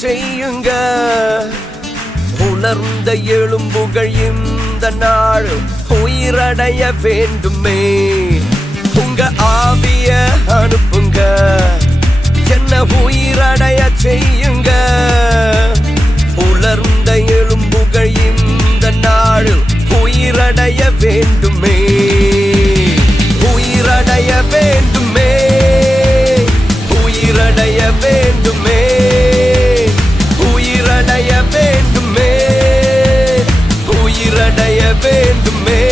செய்யுங்க. உலர்ந்த எலும்புகள் இந்த நாள் உயிரடைய வேண்டுமே. உங்க ஆவிய அனுப்புங்க, என்ன உயிரடைய செய்யுங்க. உலர்ந்த எலும்புகள் இந்த நாள் உயிரடைய வேண்டுமே. உயிரடைய வேண்டுமே, உயிரடைய வேண்டுமே, உயிரடைய வேண்டுமே, உயிரடைய வேண்டுமே.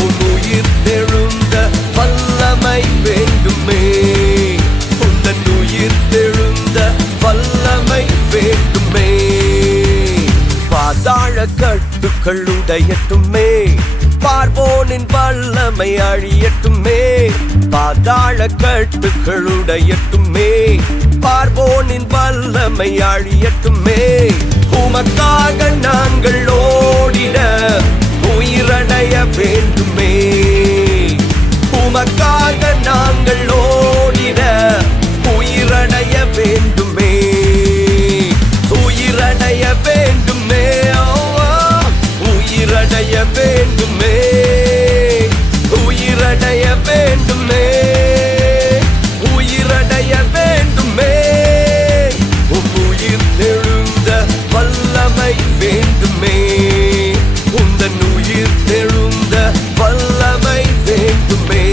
உன் உயிர் தெழுந்த வல்லமை வேண்டுமே. உந்தன் உயிர் தெழுந்த வல்லமை வேண்டுமே. பாதாள கட்டுக்கள் உடையட்டுமே, பார்வோனின் வல்லமை அழியட்டுமே. பாதாள கட்டுக்கள் உடையட்டுமே, பார்வோனின் வல்லமை அழியட்டுமே. உமக்காக நாங்கள் ஓடிட உயிரடைய வேண்டுமே. உமக்காக நாங்கள் ஓடிட உயிரடைய வேண்டுமே. உயிரடைய வேண்டுமே, உயிரடைய வேண்டுமே, உயிரடைய வேண்டுமே, உயிரடைய வேண்டுமே. உயிர் தெழுந்த வல்லமை வேண்டுமே. உந்தன் உயிர் தெழுந்த வல்லமை வேண்டுமே.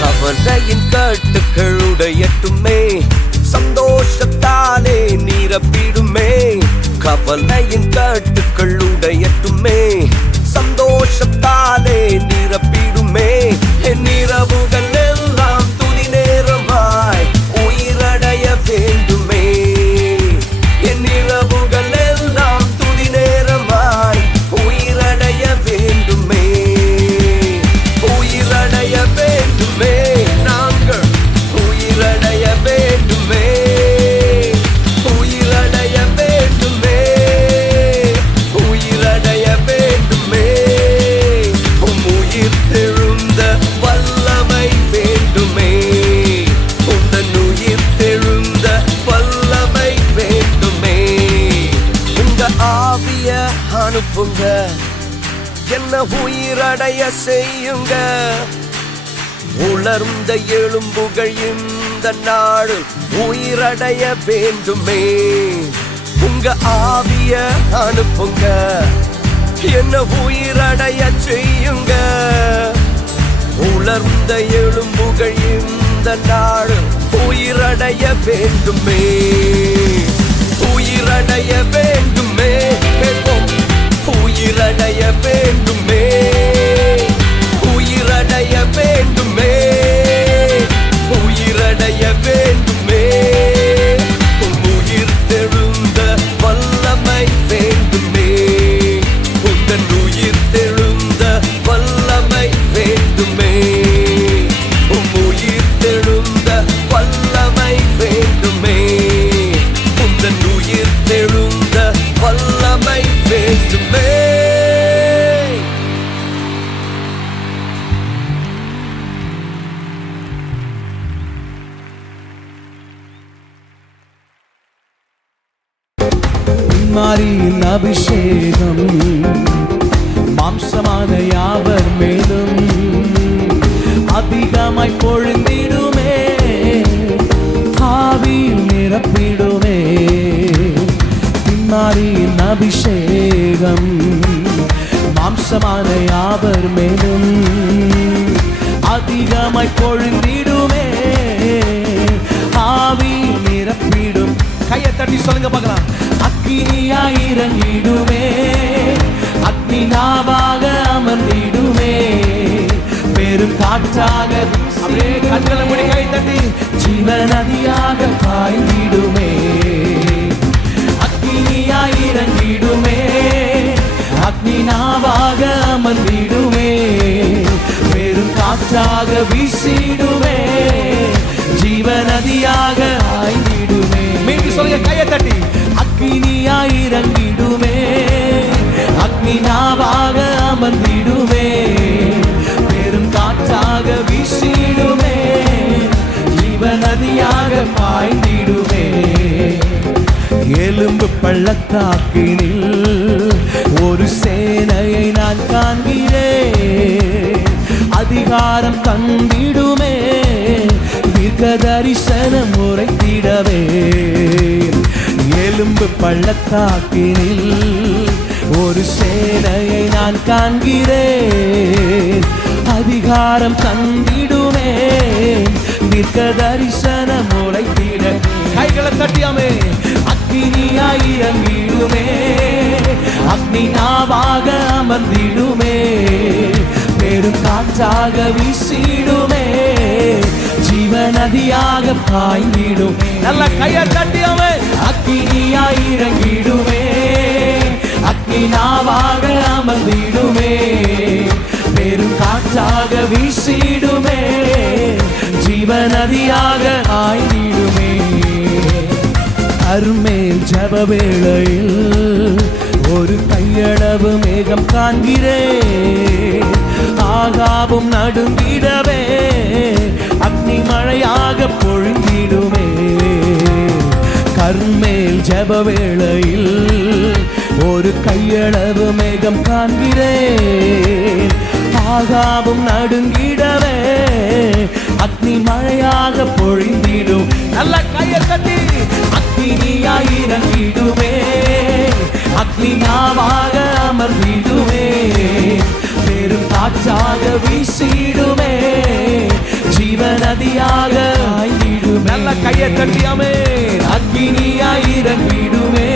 கவலையின் கட்டுக்கள் உடையட்டுமே, சந்தோஷத்தாலே நிரப்பிடுமே. கவலையின் கட்டுக்கள் உடையட்டுமே, சந்தோஷத்தாலே நிரப்பிடுமே. என் இரவுகள் எல்லாம் துதி நேரமாய் உயிரடைய வேண்டுமே. என் இரவுகள் எல்லாம் துதி நேரமாய் உயிரடைய வேண்டுமே. உயிரடைய வேண்டுமே, நாங்கள் உயிரடைய வேண்டுமே. உயிரடைய வேண்டுமே, உயிரடைய வேண்டுமே. உயிர் தெழுந்த வல்லமை வேண்டுமே. உந்தன் உயிர் தெழுந்த வல்லமை வேண்டுமே. உங்க ஆவிய அனுப்புங்க, என்ன உயிரடைய செய்யுங்க. உலர்ந்த எலும்புகள் இந்த நாள் உயிரடைய வேண்டுமே. உங்க ஆவிய அனுப்புங்க, என்ன உயிரடைய செய்யுங்க. உலர்ந்த எலும்புகள் இந்த நாள் உயிரடைய வேண்டுமே. உயிரடைய வேண்டுமே, உயிரடைய வேண்டுமே, உயிரடைய வேண்டுமே, உயிரடைய வேண்டுமே. உயிர் தெழுந்த வல்லமை வேண்டுமே. உந்தன் உயிர் தெழுந்த வல்லமை வேண்டுமே. உயிர் தெழுந்த வல்லமை வேண்டுமே. உந்தன் உயிர் தெழுந்த வல்லமை வேண்டுமே. மாரியின் அபிஷேகம் மாம்சமான யாவர் மேலும் அதிகமாய் பொழிந்திடுமே. ஆவியில் நிரப்பிடுமே. மாரியின் அபிஷேகம் மாம்சமான யாவர் மேலும் அதிகமாய் பொழிந்திடுமே. ஆவியில் நிரப்பிடும். கையை தட்டி சொல்லுங்க பார்க்கலாம். அக்கினியாய் இறங்கிடுமே, அக்னி நாவாக அமர்ந்திடுமே, பெரும் காற்றாக. அப்படியே கண்களை மூடி கை தட்டி ஜீவநதியாக பாய்ந்திடுமே. அக்கினியாய் இறங்கிடுமே, அக்னி நாவாக அமர்ந்திடுமே, பெரும் காற்றாக வீசிடுமே, ஜீவநதியாக ஆய்ந்திடுமே. மீண்டும் சொல்லுங்க கையை தட்டி. அக்கினியாய் இறங்கிடுமே, அக்னி நாவாக அமர்ந்திடுமே, பெரும் காற்றாக வீசிடுமே, ஜீவநதியாக பாய்ந்திடுமே. எலும்பு பள்ளத்தாக்கினில் ஒரு சேனையை நான் காண்கிறேன், அதிகாரம் தந்திடுமே, தீர்க்க தரிசனம் உரைத்திடவே. எலும்பு பள்ளத்தாக்கினில் ஒரு சேனையை நான் காண்கிறேன், அதிகாரம் தந்திடுமே, தீர்க்க தரிசனம் உரைத்திட. கைகளை தட்டியாமே. அக்கினியாய் இறங்கிடுமே, அக்னி நாவாக அமர்ந்திடுமே, பெரும் காற்றாக வீசிடுமே, ஜீவநதியாக பாய்ந்திடும். நல்ல கையை தட்டியாமே. அக்கினியாய் இறங்கிடுமே, அக்னி நாவாக அமர்ந்திடுமே, பெரும் காற்றாக வீசிடுமே, ஜீவநதியாக ஆய்ந்திடுமே. அருமேல் ஜப வேளையில் ஒரு கையளவு மேகம் காண்கிறேன், ஆகாவும் நடுங்கிடவே, அக்னி மழையாக பொழிந்திடுமே. கர்மேல் ஜப வேளையில் ஒரு கையளவு மேகம் காண்கிறேன், ஆகாவும் நடுங்கிடவே, அக்னி மழையாக பொழிந்திடும். நல்ல கையை தட்டி. அக்கினியாய் இறங்கிடுமே, அக்னி நாவாக அமர்ந்திடுமே, பெரும் காற்றாக வீசிடுமே, ஜீவநதியாக ஆய்ந்திடுமே. நல்ல கையை தட்டியாமே. அக்கினியாய் இறங்கிடுமே,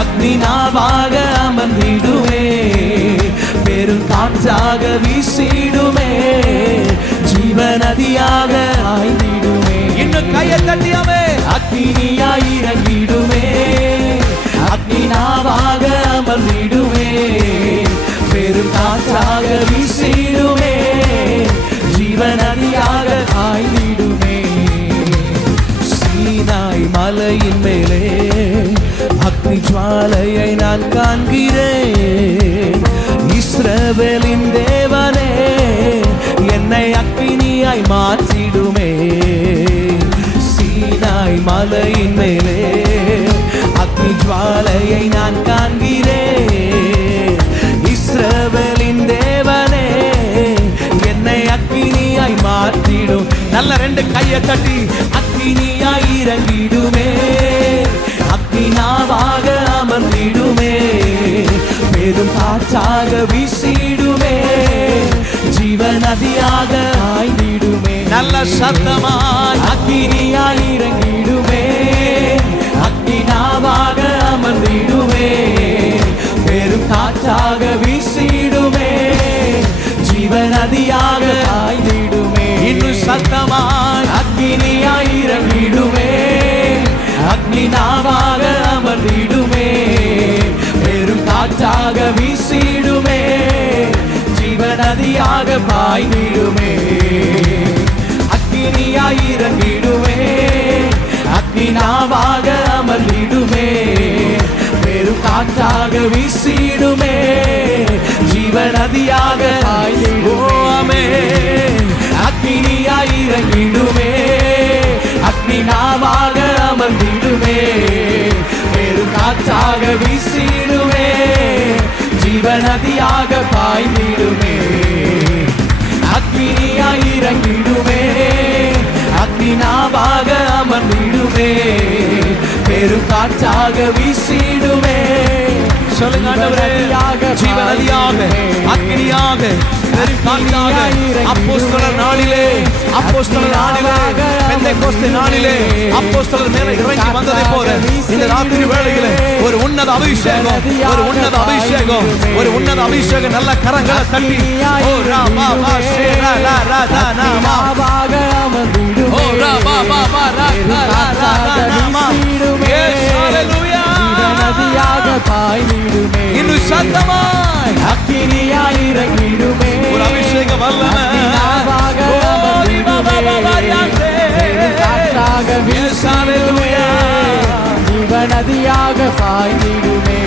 அக்னி நாவாக அமர்ந்திடுமே, பெரும் காற்றாக வீசிடுமே, ஜீவநதியாக ஆய்ந்திடுமே. இன்னும் கையை தட்டியாமே. அக்கினியாய் இறங்கிடுமே, அக்னி நாவாக அமர்ந்திடுமே, பெரும் காற்றாக வீசிடுமே, ஜீவநதியாக ஆய்ந்திடுமே. சீனாய் மலையின் மேலே அக்னி ஜுவாலையை நான் காண்கிறேன், இஸ்ரவேலின் தேவனே என்னை அக்கினியாய் மாற்றிடுமே. சீனாய் மலையின் மேலே அக்னி ஜுவாலையை நான் காண்கிறேன், இஸ்ரவேலின் தேவனே என்னை அக்கினியாய் மாற்றிடும். நல்ல ரெண்டு கையை தட்டி. அக்கினியாய் இறங்கிடுமே, அக்னி நாவாக அமர்ந்திடுமே, பெரும் காற்றாக வீசிடுமே, ஜீவநதியாக ஆய்ந்திடுமே. நல்ல சத்தமாய். அக்கினியாய் இறங்கிடுமே, அக்னி நாவாக அமர்ந்திடுமே, பெரும் காற்றாக வீசிடுமே, ஜீவநதியாக ஆய்ந்திடுமே. இன்னும் சத்தமாய். அக்கினியாய் இறங்கிடுமே, அக்னி நாவாக அமர்ந்திடுமே, பெரும் காற்றாக வீசிடுமே, ஜீவநதியாக பாய்ந்திடுமே. அக்கினியாய் இறங்கிடுமே, அக்னி நாவாக அமர்ந்திடுமே, பெரும் காற்றாக வீசிடுமே, ஜீவநதியாக பாய்ந்திடுமே. அக்கினியாய் இறங்கிடுமே, அக்னி நாவாக அமர்ந்திடுமே, பெரும் காற்றாக வீசிடுமே, ஜீவநதியாக பாய்ந்திடுமே. அக்கினியாய் இறங்கிடுமே, அக்னி நாவாக அமர்ந்திடுமே, பெரும் காற்றாக வீசிடுமே. சொல்லுங்க ஆண்டவரே. ஜீவநதியாக அக்கினியாக பெருங்காற்றாக அப்போஸ்தலர் நாளிலே பெந்தெகோஸ்தே நாளிலே அப்போஸ்தலர் மேலே இறங்கி வந்ததை போல இந்த ராத்திரி வேளையிலே ஒரு உன்னத அபிஷேகம், ஒரு உன்னத அபிஷேகம், ஒரு உன்னத அபிஷேகம். நல்ல கரங்களை தட்டி ஓ ராமா பா ஷேரா லா ரா தா நாமா ஓ ராமா பா பா ரா ரா ரா நாமா. எஸ் ஹalleluya. நதியாக பாய்ந்திடுமே, இன்னும் சத்தமாய் அக்கினியாய் இறங்கிடுமே, ஒரு அபிஷேக வல்லமை காற்றாக வீசிடுமே, ஜீவநதியாக பாய்ந்திடுமே.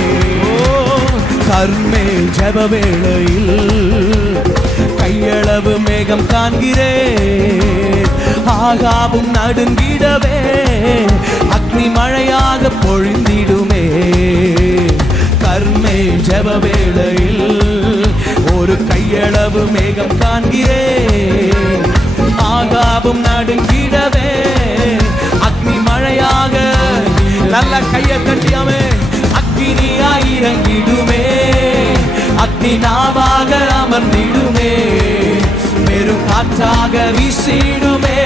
கர்மேல் ஜெப வேளையில் கையளவு மேகம் காண்கிறேன், ஆகாவும் நடுங்கிடவே அக்னி மழையாக பொழிந்திடுமே. கர்மேல் ஜெப வேளையில் ஒரு கையளவு மேகம் காண்கிறேன், ஆகாவும் நடுங்கிடவே அக்னி மழையாக. நல்ல கையை தட்டியாமே. அக்னியாய் இறங்கிடுமே, அக்னி நாவாக அமர்ந்திடுமே, பெரும் காற்றாக வீசிடுமே,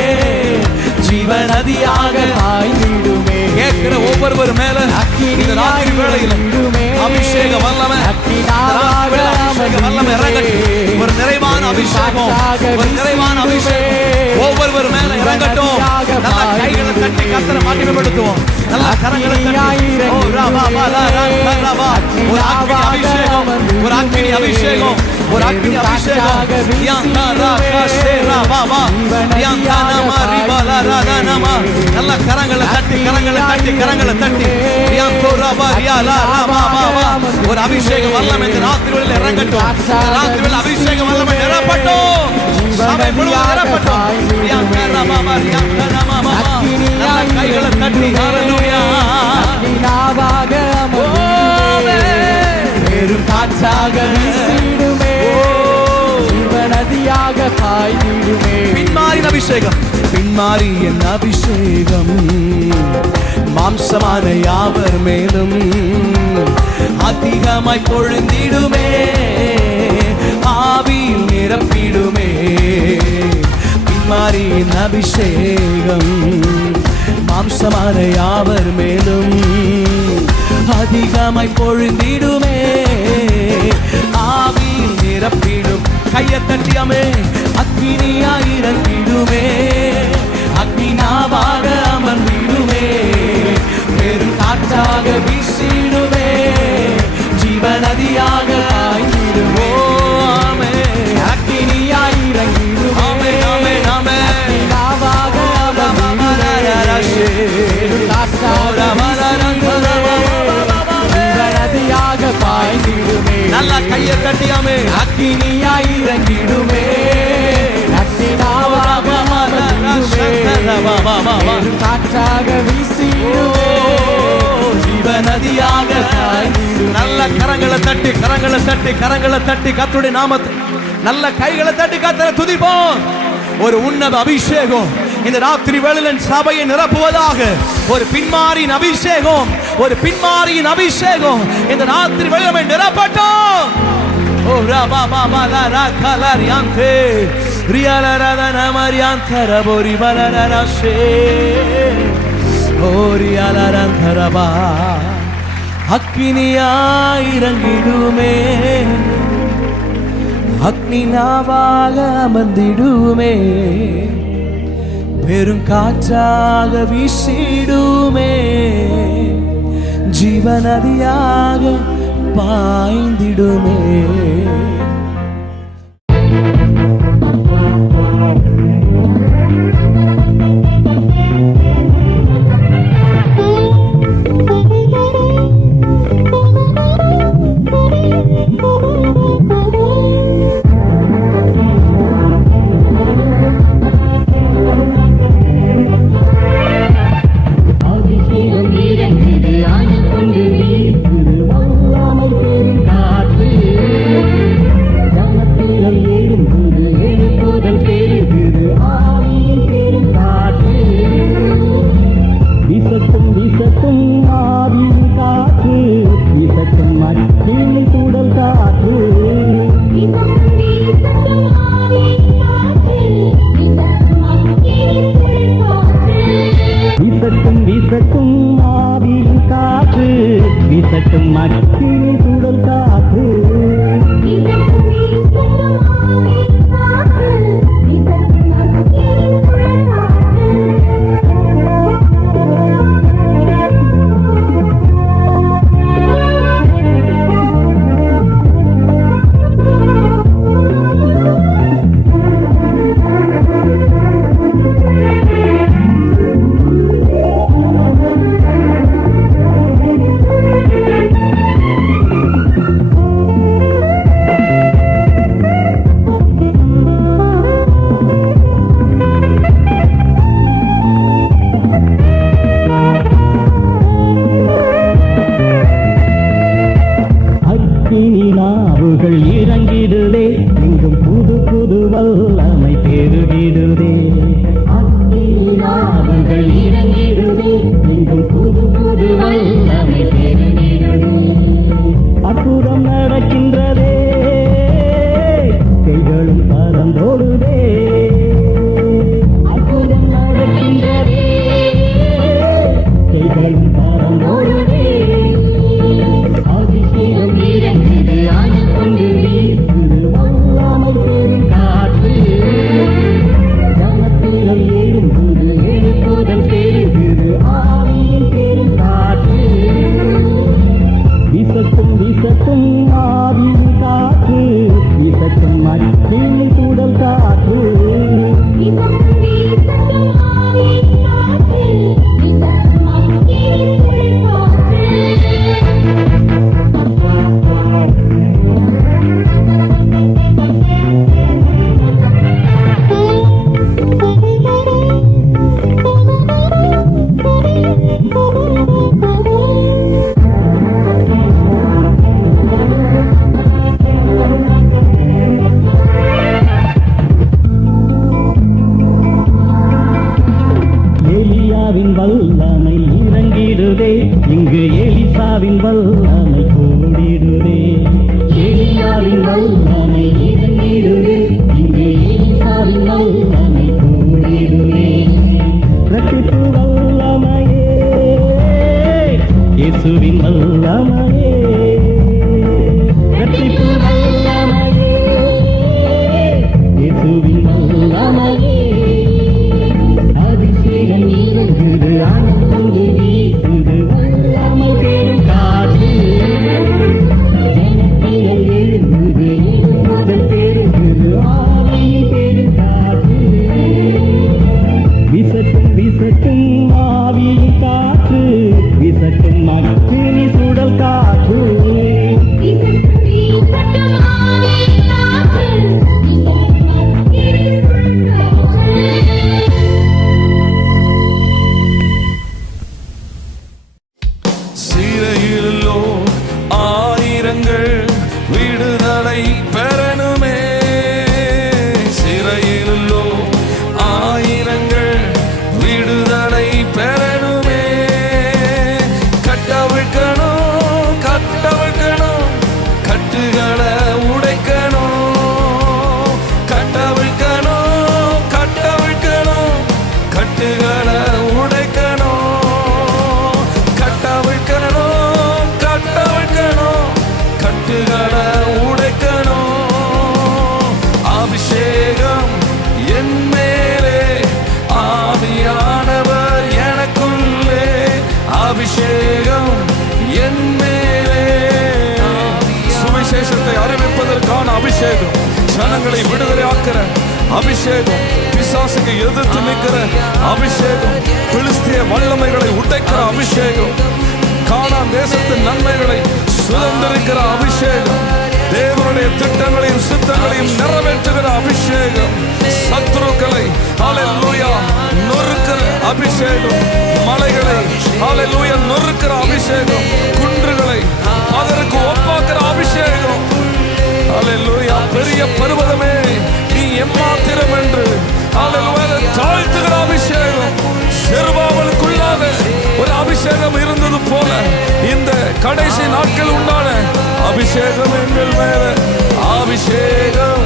ஜீவநதியாக பாய்ந்திடுமே. கேட்கிற ஒவ்வொருவர் மேல இந்த ராத்திரி வேளையில் அபிஷேக வல்லமை, வல்லமை இறங்கட்டும். ஒரு நிறைவான அபிஷேகம், ஒரு நிறைவான அபிஷேகம் ஒவ்வொருவர் மேல இறங்கட்டும். நல்ல கைகளை தட்டி கர்த்தரை மகிமைப்படுத்துவோம். நல்ல கரங்களை தட்டி ஓ ராபா பாலா ராபா. ஒரு அக்கினி அபிஷேகம், ஒரு அக்கினி அபிஷேகம், ஒரு அக்கினி அபிஷேகம். யாந்தரா காஷேரா பாபா யாந்தனமா ரிபாலா ராதானமா. நல்ல கரங்களை தட்டி கரங்களை தட்டி கரங்களை தட்டி யாந்தோராபா ரியாலா ராபா பாபா. ஒரு அபிஷேக வல்லமை இந்த ராத்திரி வேளையில் இறங்கட்டும். இந்த ராத்திரி வேளையில் அபிஷேக வல்லமை நிரப்பட்டும். சபை முழுவதும் நிரப்பட்டும். யாந்தரா பாபா யாந்தனமா பாபா. நல்ல கைகளை தட்டி ஹalleluya. அக்னியாவாக அமர்ந்திடுமே, பெரும் காற்றாக வீசிடுமே, ஜீவநதியாக பாய்ந்திடுமே. பின்மாரின் அபிஷேகம், பின்மாரியின் அபிஷேகம் மாம்சமான யாவர் மேலும் அதிகமாய் பொழிந்திடுமே, ஆவியில் நிரப்பிடுமே. பின்மாரியின் அபிஷேகம் மாம்சமான யாவர் மேலும் அதிகமாய் பொழிந்திடுமே, ஆவியில் நிரப்பிடும். கையை தட்டியாமே. அக்னியாய் இறங்கிடுமே, அக்னினாவாக அமர்ந்திடுமே, பெரும் காற்றாக வீசிடுமே, ஜீவநதியாக பாய்ந்திடுமே. அக்னியாய் இறங்கிடுமே, அக்னினாவாக அமர்ந்திடுமே, ஜீவநதியாக பாய்ந்திடுமே. நல்ல கையை தட்டியாமே. அக்னியாய் இறங்கிடுமே, அக்னினாவாக அமர்ந்திடுமே, காற்றாக வீசிடுமே, ஜீவநதியாக பாய்ந்திடுமே. நல்ல கரங்களை தட்டி கரங்களை தட்டி கரங்களை தட்டி கர்த்தருடைய நாமத்தை நல்ல கைகளை தட்டி கர்த்தரை துதிப்போம். ஒரு உன்னத அபிஷேகம் இந்த ராத்திரி வேளையில் சபையை நிரப்புவதாக. ஒரு பின்மாரியின் அபிஷேகம், ஒரு பின்மாரியின் அபிஷேகம் இந்த ராத்திரி வேளையில் நிரப்பட்டும். ஓ ராபா பாபா லா ரா கலா ரியாந்தே ரியாலா ராதா நமரியாந்தர போரி பலரா ஷே ஓ ரியாலா ரந்தரபா. அக்னியாய் இறங்கிடுமே, அக்னி நாவாக அமர்ந்திடுமே, பெரும் காற்றாக வீசிடுமே, ஜீவநதியாக பாய்ந்திடுமே. காற்று வீசட்டும் வீசட்டும் ஆவியின் காற்று, வீசட்டும் அக்கினி சுடல் காற்று. நாவுகள் இறங்கிடுதே, எங்கும் புது புது வல்லமை பெருகிடுதே. நாவுகள் இறங்கிடுதே, எங்கும் புது புது வல்லமை பெருகிடுதே. அற்புதம் நடக்கின்றதே, கைகளும் பறந்தோடுதே. அற்புதம் நடக்கின்றதே, கைகளும் பறந்தோடுதே. அபிஷேகம் இறங்குது, ஆண்டு கொண்டு வீசுது வல்லமை பெரும் காற்று. ஜனத்திலும் எழும்புது, எழுப்புதல் பெருகுது ஆவியின் பெரும் காற்று. வீசட்டும் வீசட்டும் ஆவியின் காற்று, வீசட்டும் அக்கினி சுடல் காற்று. எலியாவின் வல்லமை இறங்கிடுதே, இங்கு எலிசாவின் வல்லமை கூடிடுதே. எலியாவின் வல்லமை இறங்கிடுதே, இங்கு எலிசாவின் வல்லமை கூடிடுதே. ரட்சிப்பு வல்லமையே, இயேசுவின் வல்லமையே. ரட்சிப்பு வல்லமையே, இயேசுவின் வல்லமையே. அபிஷேகம் இறங்குது, ஆனந்தோடு வீசுது வல்லமை பெரும் காற்று. ஜனத்திரள் எழும்புது, எழுப்புதல் பெருகுது ஆவியின் பெரும் காற்று. வீசட்டும் வீசட்டும் ஆவியின் காற்று, வீசட்டும் அக்கினி சுடல் காற்று. சிறையிலோ ஆயிரங்கள் விடுதலை பெறணுமே. சிறையிலோ ஆயிரங்கள் விடுதலை பெறணுமே. கட்டவிழ்க்கணும் கட்டவிழ்க்கணும், கட்டுகளை உடைக்கணும். கட்டவிழ்க்கணும் கட்டவிழ்க்கணும், கட்டுகளை உடைக்கணும். கட்டவிழ்க்கணும் கட்டவிழ்க்கணும், கட்டுகளை உடைக்கணும். அபிஷேகம் என் மேலே, ஆவியானவர் எனக்குள்ளே. அபிஷேகம் என் மேலே. சுவிசேஷத்தை அறிவிப்பதற்கான அபிஷேகம், ஜனங்களை விடுதலை ஆக்கிற அபிஷேகம், பிசாசுக்கு எதிர்த்து நிற்கிற அபிஷேகம், பிலிஸ்திய வல்லமைகளை உடைக்கிற அபிஷேகம், கானான் தேசத்தின் நன்மைகளை சுதந்திரிக்கிற அபிஷேகம், தேவனுடைய திட்டங்களையும் சித்தங்களையும் நிறைவேற்றுகிற அபிஷேகம், சத்துருக்களை ஹல்லேலூயா நொறுக்கிற அபிஷேகம், மலைகளை ஹல்லேலூயா நொறுக்கிற அபிஷேகம், குன்றுகளை அதற்கு ஒப்பாக்குற அபிஷேகம். ஹல்லேலூயா. பெரிய பர்வதமே நீ எம்மாத்திரம் என்று ஹல்லேலூயா தாழ்த்துகிற அபிஷேகம். செருபாபேலுக்குள்ளாக ஒரு அபிஷேகம் இருந்தது போல இந்த கடைசி நாட்கள் உண்டான அபிஷேகம் எங்கள் மேலே. அபிஷேகம்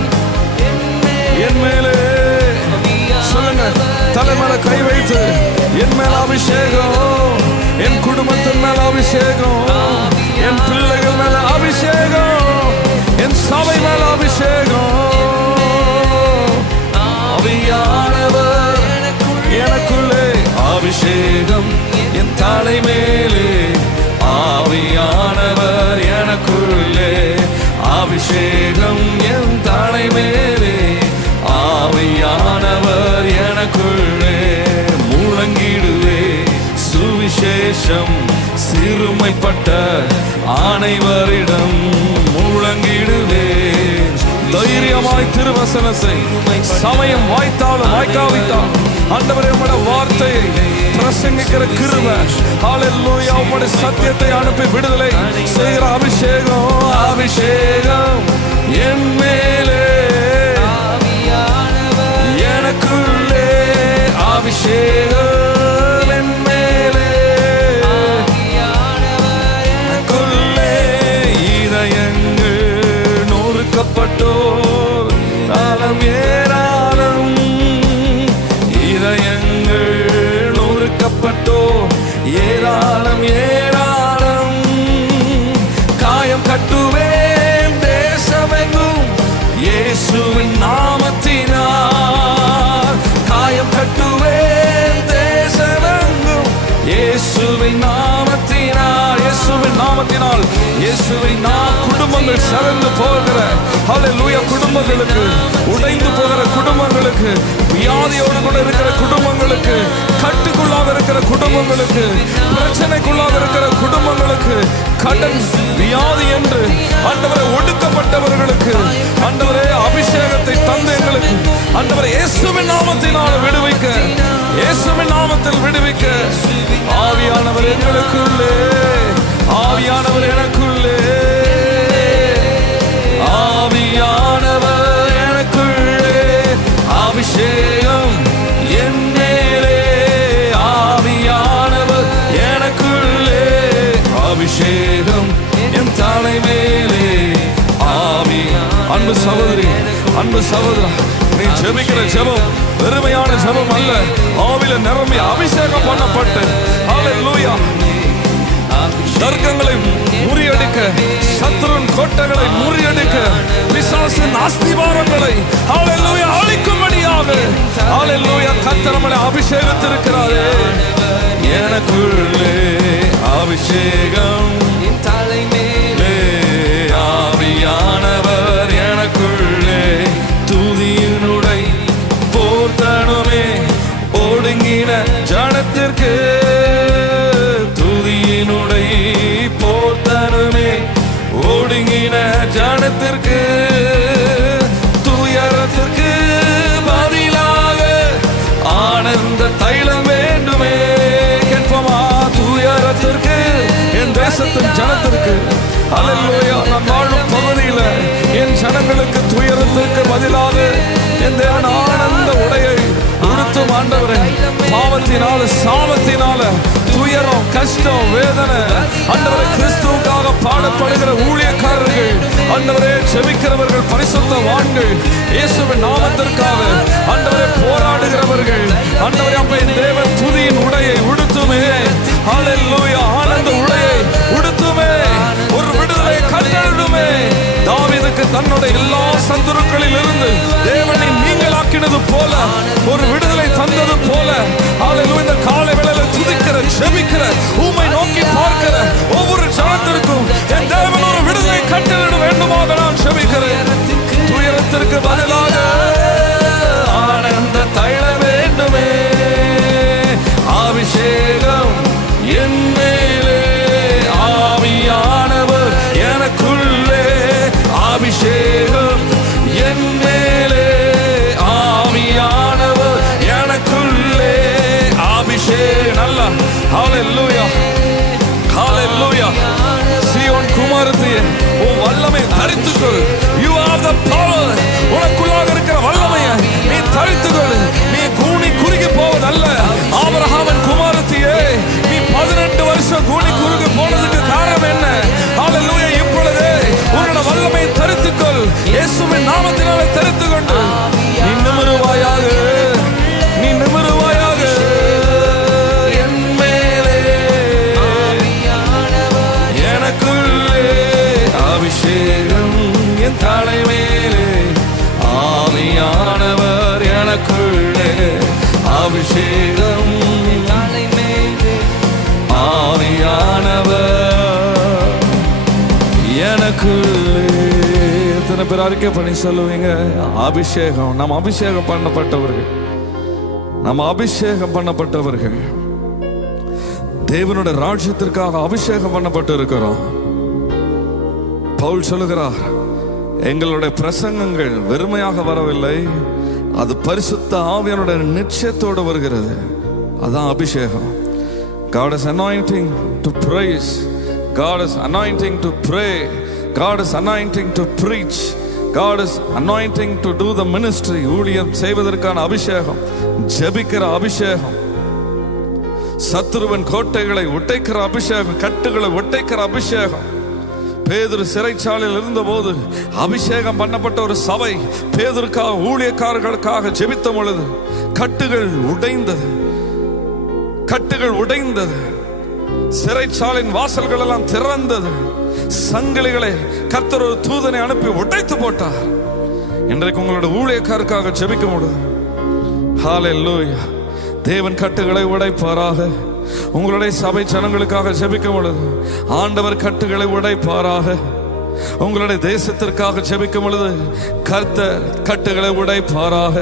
என் மேலே. சொல்லுங்க, தலை மேல கை வைத்து என் மேல அபிஷேகம், என் குடும்பத்தின் மேல அபிஷேகம், என் பிள்ளைகள் மேல அபிஷேகம், என் சபை மேல அபிஷேகம். ஆவியானவர் எனக்குள்ளே அபிஷேகம், என் தலை மேலே ஆவியானவர் எனக்குள்ளே அபிஷேகம், என் தலை மேலே ஆவியானவர் எனக்குள்ளே. முழங்கிடுவே சுவிசேஷம் சிறுமைப்பட்ட அனைவரிடம் முழங்கிடுவே. தைரியமாய் திருவசனத்தை சமயம் வாய்த்தாலும் வாய்க்காவிட்டாலும் ஆண்டவரே உம்முடைய வார்த்தையை பிரசங்கிக்கிற கிருபை, ஹல்லேலூயா, உம்முடைய சத்தியத்தை அனுப்பி விடுதலை செய்கிற அபிஷேகம், அபிஷேகம் என் மேலே எனக்குள்ளே அபிஷேகம் என் மேலே எனக்குள்ளே. இதயங்கள் நொறுக்கப்பட்டோர் காலம் ஏராளம், இதயங்கள் நொறுக்கப்பட்டோர் ஏராளம் ஏராளம். காயம் கட்டுவேன் தேசமெங்கும் இயேசுவின் நாமத்தினால், காயம் கட்டுவேன் தேசமெங்கும் இயேசுவின் நாமத்தினால், இயேசுவின் நாமத்தினால், இயேசுவின் குடும்பங்கள் சிறந்து போகிற ஹல்லேலூயா குடும்பங்களுக்கு, உடைந்து போகிற குடும்பங்களுக்கு, வியாதியோடு கூட இருக்கிற குடும்பங்களுக்கு, கட்டுக்குள்ளாக இருக்கிற குடும்பங்களுக்கு, பிரச்சனைக்குள்ளாக இருக்கிற குடும்பங்களுக்கு, கடன் வியாதி என்று ஆண்டவரே ஒடுக்கப்பட்டவர்களுக்கு ஆண்டவரே அபிஷேகத்தை தந்து எங்களுக்கு ஆண்டவரே இயேசுவின் நாமத்தினால் விடுவிக்க, இயேசுவின் நாமத்தில் விடுவிக்க. ஆவியானவர் எங்களுக்குள்ளே, ஆவியானவர் எனக்குள்ளே, ஆவியானவர் எனக்குள்ளே அபிஷேகம் என் மேலே, ஆவியானவர் எனக்குள்ளே அபிஷேகம் என் தலை மேலே ஆவி. அன்பு சகோதரி, அன்பு சகோதரா, நீ ஜெபிக்கிற ஜெபம் வெறுமையான ஜெபம் அல்ல, ஆவில நிரம்பி அபிஷேகம் பண்ணப்பட்டு ஹல்லேலூயா தர்க்கங்களை முறியடிக்க, சத்துருவின் கோட்டைகளை முறியடிக்க, பிசாசின் அஸ்திவாரங்களை ஹல்லேலூயா அழிக்கும்படியாக ஹல்லேலூயா கர்த்தர் நம்மை அபிஷேகித்திருக்கிறாரே. எனக்குள்ளே அபிஷேகம் என் தலை மேலே ஆவியானவர் எனக்குள்ளே. துதியினுடை போர்த்தனுமே ஒடுங்கின ஜனத்திற்கு, துதியினுடை போர்த்தனுமே ஒடுங்கின ஜனத்திற்கு, துயரத்திற்கு பதிலாக ஆனந்த தைலம் வேண்டுமே. கேட்போமா? துயரத்திற்கு என் தேசத்தின் ஜனத்திற்கு ஹல்லேலூயா, நான் வாழும் பகுதியில் என் ஜனங்களுக்கு துயரத்திற்கு பதிலாக என் தேவன் ஆனந்த உடையை உடுத்தும் ஆண்டவரே. பாவத்தினால சாபத்தினால துயரம் கஷ்டம் வேதனை ஆண்டவரே கிறிஸ்துவுக்காக பாடப்படுகிற ஊழியக்காரர்கள் ஆண்டவரே, ஜெபிக்கிறவர்கள், பரிசுத்தவான்கள், இயேசுவின் நாமத்திற்காக ஆண்டவரே போராடுகிறவர்கள் ஆண்டவரே, அப்ப என் தேவன் துதியின் உடையை உடுத்துமே. ஹல்லேலூயா, ஆனந்த உடையை உடுத்துமே, ஒரு விடுதலை கட்டளிடுமே. தாவீதுக்கு தன்னுடைய எல்லா சத்துருக்களில் இருந்து தேவனை நீங்களாக்கினது போல, ஒரு விடுதலை தந்தது போல ஹல்லேலூயா இந்த காலை வேளையில துதிக்கிற, ஜெபிக்கிற, உம்மை நோக்கி பார்க்கிற ஒவ்வொரு ஜனத்திற்கும் என் தேவன் ஒரு விடுதலை கட்டளிட வேண்டுமாக நான் ஜெபிக்கிறேன். துயரத்திற்கு பதிலாக ஆனந்த தைலம் வேண்டுமே. அபிஷேகம் என் மேலே, ஆவியானவர் எனக்குள்ளே அபிஷேகம் என் மேலே, ஆவியானவர் எனக்குள்ளே அபிஷேகம். நல்லா ஹல்லேலூயா, ஹல்லேலூயா. சீயோன் குமாரத்தியே, உன் வல்லமை தரித்துக்கொள். You are the power. உனக்குள்ளாக இருக்கிற வல்லமையை நீ தரித்துக்கொள். நீ கூனி குறுகி போவதல்ல. ஆபிரகாமின் குமாரத்தியே, நீ 18 வருஷம் கூனி குறுகி போனதுக்கு காரணம் என்ன? ஹல்லேலூயா, இப்பொழுதே உன்னோட வல்லமையை தரித்துக்கொள். இயேசுவின் நாமத்தினாலே தரித்துக்கொண்டு நீ நிமிருவாயாக, நீ நிமிருவாயாக. என் தலைமேலே ஆவியானவர் எனக்குள்ளே அபிஷேகம் ஆவியானவர் எனக்குள்ளே. எத்தனை பேர் அறிக்கை பண்ணி சொல்லுவீங்க? அபிஷேகம். நம்ம அபிஷேகம் பண்ணப்பட்டவர்கள், நம்ம அபிஷேகம் பண்ணப்பட்டவர்கள், தேவனுடைய ராஜ்யத்திற்காக அபிஷேகம் பண்ணப்பட்டு இருக்கிறோம். பவுல் சொல்லுகிறார், எங்களுடைய பிரசங்கங்கள் வெறுமையாக வரவில்லை, அது பரிசுத்த ஆவியானுடைய நிச்சயத்தோடு வருகிறது. அதான் அபிஷேகம். God is anointing to praise, God is anointing to pray, God is anointing to preach, God is anointing to do the ministry. ஊழியம் செய்வதற்கான அபிஷேகம், ஜெபிக்கிற அபிஷேகம், சத்துருவின் கோட்டைகளை உடைக்கிற அபிஷேகம், கட்டுகளை உடைக்கிற அபிஷேகம். பேதுரு சிறைச்சாலையில் இருந்தபோது அபிஷேகம் பண்ணப்பட்ட ஒரு சபை பேதுருக்காக, ஊழியக்காரர்களுக்காக ஜெபித்த பொழுது கட்டுகள் உடைந்தது, கட்டுகள் உடைந்தது, சிறைச்சாலையின் வாசல்கள் எல்லாம் திறந்தது, சங்கிலிகளை கர்த்தர் ஒரு தூதனை அனுப்பி உடைத்து போட்டார். இன்றைக்கு உங்களோட ஊழியக்காரருக்காக ஜெபிக்க முடியுது. ஹல்லேலூயா. தேவன் கட்டுகளை உடைப்பாராக. உங்களுடைய சபை ஜனங்களுக்காக ஜெபிக்க பொழுது ஆண்டவர் கட்டுகளை உடைப்பாராக. உங்களுடைய தேசத்திற்காக ஜெபிக்கும் பொழுது கர்த்தர் கட்டுகளை உடைப்பாராக.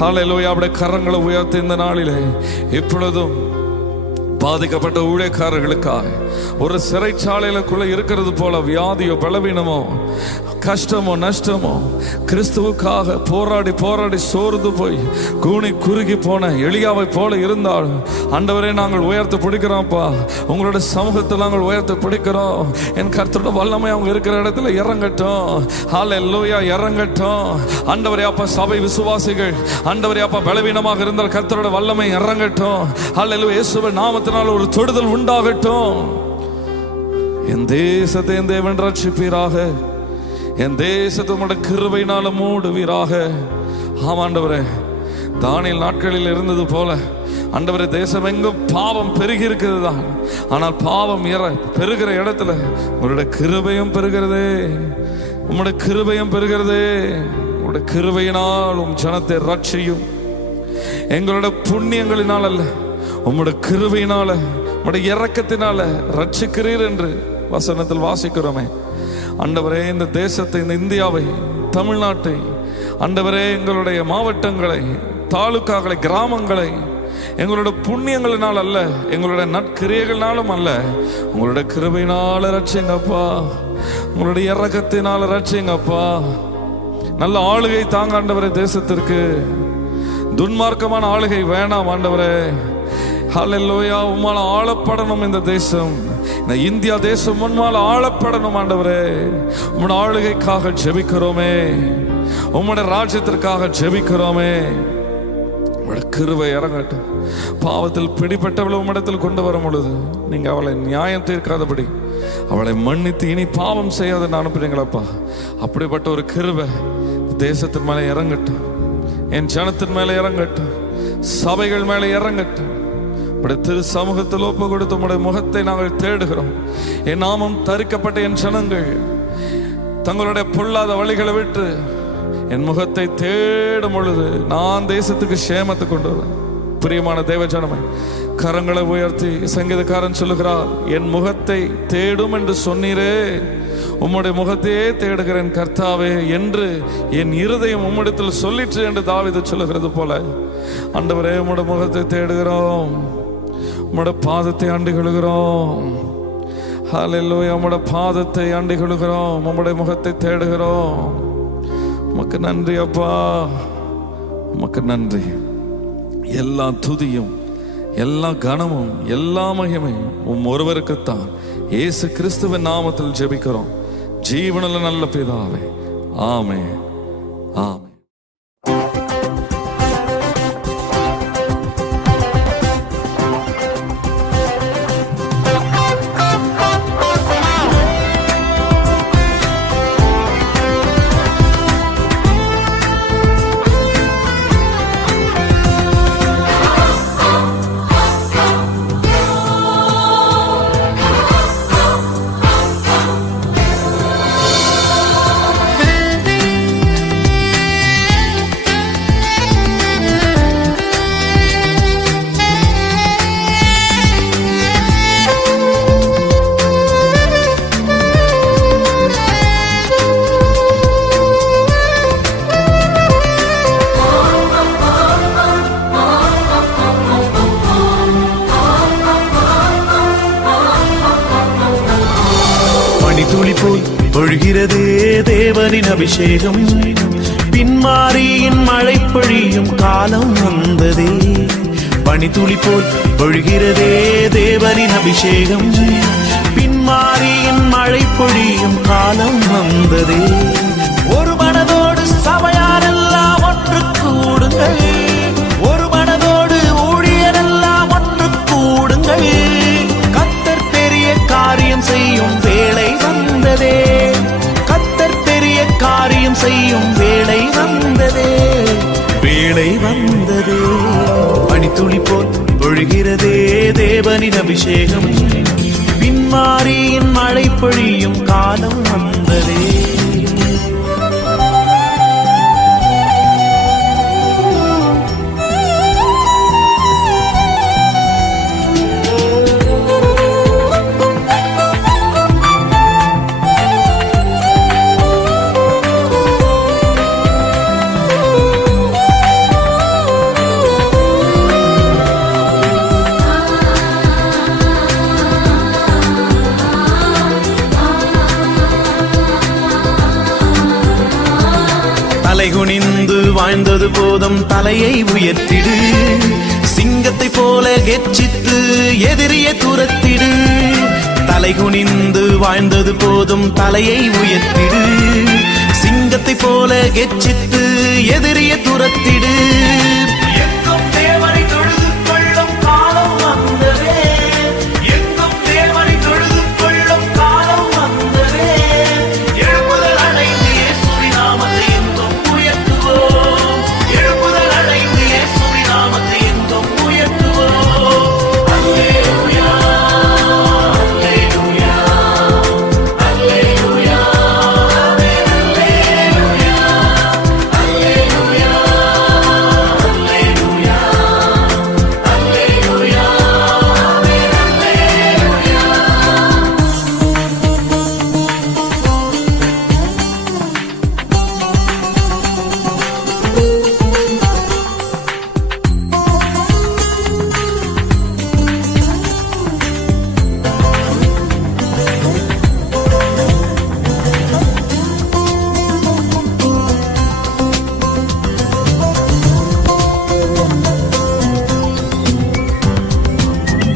ஹல்லேலூயா. அவருடைய கரங்களை உயர்த்தி இந்த நாளிலே இப்பொழுதும் பாதிக்கப்பட்ட ஊழியக்காரர்களுக்காக, ஒரு சிறைச்சாலையிலுக்குள்ள இருக்கிறது போல வியாதியோ பலவீனமோ கஷ்டமோ நஷ்டமோ, கிறிஸ்துவுக்காக போராடி போராடி சோர்ந்து போய் கூனி குறுகி போன எலியாவை போல இருந்தால், ஆண்டவரே நாங்கள் உயர்த்து பிடிக்கிறோம்ப்பா, உங்களோட சமூகத்தில் நாங்கள் உயர்த்து பிடிக்கிறோம். என் கர்த்தரோட வல்லமை அவங்க இருக்கிற இடத்துல இறங்கட்டும். ஹல்லேலூயா, இறங்கட்டும். ஆண்டவரே அப்பா, சபை விசுவாசிகள் ஆண்டவரே அப்பா பலவீனமாக இருந்தால் கர்த்தரோட வல்லமை இறங்கட்டும். ஹல்லேலூயா. இயேசுவின் நாமத்தினால் ஒரு தொடுதல் உண்டாகட்டும். என் தேசத்தை என் தேவன் ரட்சிப்பீராக. என் தேசத்தை உம்முடைய கிருபையினால மூடுவீராக. ஆமாண்டவரே, தானியேல் நாட்களில் இருந்தது போல ஆண்டவரே, தேசம் எங்கும் பாவம் பெருகி இருக்கிறது தான். ஆனால் பாவம் பெருகிற இடத்துல உங்களுடைய கிருபையும் பெருகிறதே, உம்முடைய கிருபையும் பெருகிறதே. உங்களுடைய கிருபையினால் உம் ஜனத்தை ரட்சியும். எங்களுடைய புண்ணியங்களினால் அல்ல, உம்முடைய கிருபையினால, உம்முடைய இரக்கத்தினால ரட்சிக்கிறீர் என்று வசனத்தில் வாசிக்கிறோமே. ஆண்டவரே, இந்த தேசத்தை, இந்த இந்தியாவை, தமிழ்நாட்டை, ஆண்டவரே எங்களுடைய மாவட்டங்களை, தாலுக்காக்களை, கிராமங்களை எங்களுடைய புண்ணியங்களினால் அல்ல, எங்களுடைய நற்கிரியைகளினாலும் அல்ல, உங்களுடைய கிருபையினால ரட்சிங்கப்பா. உங்களுடைய இரக்கத்தினால ரட்சிங்கப்பா. நல்ல ஆளுகை தாங்க ஆண்டவரே தேசத்திற்கு. துன்மார்க்கமான ஆளுகை வேணாம் ஆண்டவரே. ஹல்லேலூயா. உம்மால ஆளப்படணும் இந்த தேசம், இந்த இந்தியா தேசம் உம்மால ஆளப்படணும் ஆண்டவரே. உம்முடைய ஆளுகைக்காக ஜெபிக்கிறோமே, உம்முடைய ராஜ்யத்திற்காக ஜெபிக்கிறோமே. உம்முடைய கிருபை இறங்கட்டும். பாவத்தில் பிடிப்பட்டவளை உம்மிடத்தில் கொண்டு வரும் பொழுது நீங்க அவளை நியாயம் தீர்க்காதபடி அவளை மன்னித்து இனி பாவம் செய்யாத அனுப்புறீங்களப்பா. அப்படிப்பட்ட ஒரு கிருபை தேசத்தின் மேலே இறங்கட்டும், என் ஜனத்தின் மேலே இறங்கட்டும், சபைகள் மேலே இறங்கட்டும். திரு சமூகத்தில் ஒப்பு கொடுத்து உம்முடைய முகத்தை நாங்கள் தேடுகிறோம். என் நாமம் தரிக்கப்பட்ட என் ஜனங்கள் தங்களுடைய பொல்லாத வழிகளை விட்டு என் முகத்தை தேடும் பொழுது நான் தேசத்துக்கு சேமத்தை கொண்டு வருவேன். பிரியமான தேவ ஜனமே, கரங்களை உயர்த்தி சங்கீதக்காரன் சொல்லுகிறார், என் முகத்தை தேடும் என்று சொன்னீரே, உம்முடைய முகத்தையே தேடுகிறேன் கர்த்தாவே என்று என் இருதயம் உம்மிடத்தில் சொல்லிற்று என்று தாவீது சொல்லுகிறது போல, ஆண்டவரே உம்முடைய முகத்தை தேடுகிறோம், உம்முடைய பாதத்தை அண்டி கொள்கிறோம். ஹல்லேலூயா. உம்முடைய பாதத்தை அண்டி கொள்கிறோம், உம்முடைய முகத்தை தேடுகிறோம். உமக்கு நன்றி அப்பா, உமக்கு நன்றி. எல்லா துதியும், எல்லா கனமும், எல்லா மகிமையும் உம் ஒருவருக்குத்தான். இயேசு கிறிஸ்துவின் நாமத்தில் ஜெபிக்கிறோம் ஜீவனுள்ள நல்ல பிதாவே. ஆமென், ஆமென். பொழிகிறதே தேவனின் அபிஷேகம். பின்மாரியின் மழை பொழியும் காலம் வந்ததே. பனித்துளி போல் பொழிகிறதே தேவனின் அபிஷேகம். பின்மாரியின் மழை பொழியும் காலம் வந்ததே. ஒரு மனதோடு சபையாரெல்லாம் ஒன்று கூடுங்கள். ஒரு மனதோடு ஊழியரெல்லாம் ஒன்று கூடுங்கள். கர்த்தர் பெரிய காரியம் செய்யும் வேளை வந்ததே. கர்த்தர் பெரிய காரியம் செய்யும் வேளை வந்ததே. வேளை வந்ததே. பனித்துளி போல் பொழிகிறதே தேவனின் அபிஷேகம். பின்மாரியின் மழை பொழியும் காலம் வந்ததே. தலைகுனிந்து வாழ்ந்தது போதும் தலையை உயர்த்திடு. சிங்கத்தை போல கெர்ச்சித்து எதிரியை துரத்திடு. தலைகுனிந்து வாழ்ந்தது போதும் தலையை உயர்த்திடு. சிங்கத்தை போல கெர்ச்சித்து எதிரியை துரத்திடு. எங்கும் தேவனை தொழுது கொள்ளும் காலம் வந்ததே. எங்கும் தேவனை தொழுது கொள்ளும் காலம் வந்ததே. எழுப்புதல் அடைந்து இயேசுவின் நாமத்தை என்றும் உயர்த்துவோம். எழுப்புதல் அடைந்து இயேசுவின் நாமத்தை என்றும் உயர்த்துவோம். அல்லேலூயா, அல்லேலூயா, அல்லேலூயா, அல்லேலூயா, அல்லேலூயா, அல்லேலூயா, அல்லேலூயா,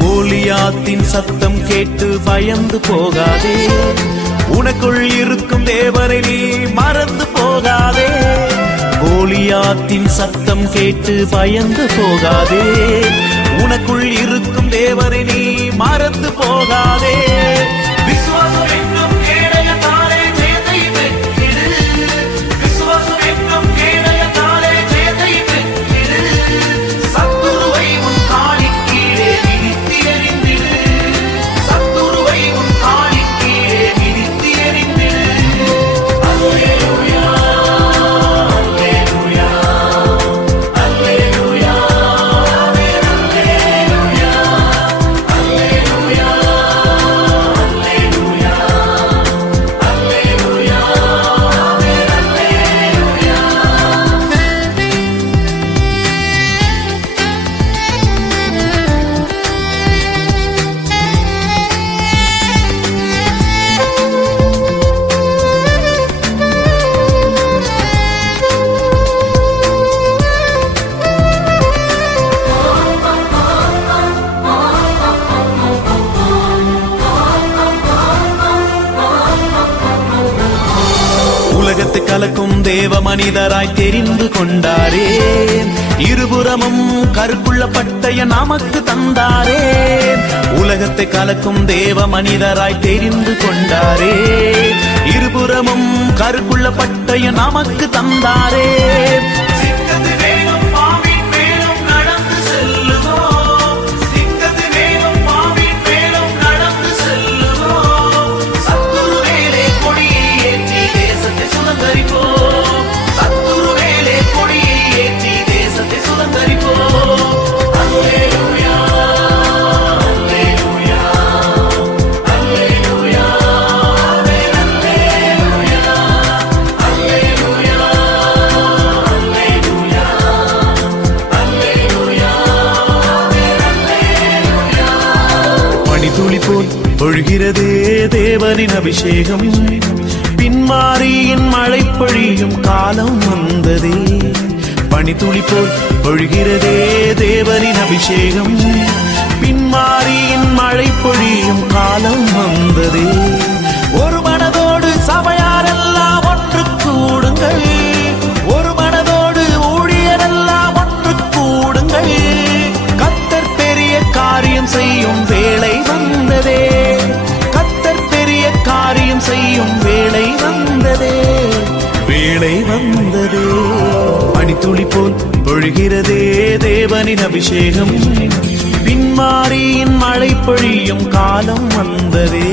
கோலியாத்தின் சத்தம் கேட்டு பயந்து போகாதே. உனக்குள் இருக்கும் தேவனை நீ மறந்து போகாதே. கோலியாத்தின் சத்தம் கேட்டு பயந்து போகாதே. உனக்குள் இருக்கும் தேவனை நீ மறந்து போகாதே. விசுவாசம் என்னும் கேடயத்தாலே ஜெயத்தை பெற்றிடு. விசுவாசம் என்னும் கேடயத்தாலே ஜெயத்தை பெற்றிடு. சத்துருவை உன் காலின் கீழே மிதித்து எறிந்திடு. சத்துருவை உன் காலின் கீழே மிதித்து எறிந்திடு. அல்லேலூயா, அல்லேலூயா, அல்லேலூயா, அல்லேலூயா, அல்லேலூயா, அல்லேலூயா, அல்லேலூயா, உலகத்தை கலக்கும் தேவ மனிதராய் தெரிந்து கொண்டாரே. இருபுறமும் கருக்குள்ள பட்டய நமக்கு தந்தாரே. உலகத்தை கலக்கும் தேவ மனிதராய் தெரிந்து கொண்டாரே. இருபுறமும் கருக்குள்ள பட்டய நமக்கு தந்தாரே. சிங்கத்து வேகம் பாம்பின் மேலும் நடந்து செல்லுவோம். சிங்கத்து வேகம் பாம்பின் மேலும் நடந்து செல்லுவோம். சத்துரு மேலே கொடியை ஏற்றி தேசத்தை சுதந்தரிப்போம். சத்துரு மேலே கொடியை ஏற்றி தேசத்தை சுதந்தரிப்போம். அல்லேலூயா, அல்லேலூயா, அல்லேலூயா, அல்லேலூயா, அல்லேலூயா, அல்லேலூயா, அல்லேலூயா. பனித்துளி போல் பொழிகிறதே தேவனின் அபிஷேகம். பின்மாரியின் மழை பொழியும் காலம் வந்ததே, பனித்துளி போல் பொழிகிறதே தேவனின் அபிஷேகம். பின்மாரியின் மழை பொழியும் காலம் வந்ததே, ஒரு மனதோடு சபையாரெல்லாம் ஒன்று கூடுங்கள், ஒரு மனதோடு ஊழியரெல்லாம் ஒன்று கூடுங்கள். கர்த்தர் பெரிய காரியம் செய்யும் வேளை வந்ததே, கர்த்தர் பெரிய காரியம் செய்யும் வேளை வந்ததே, வேளை வந்ததே. பனித்துளி போல் பொழிகிறதே தேவனின் அபிஷேகம், பின்மாரியின் மழை பொழியும் காலம் வந்ததே.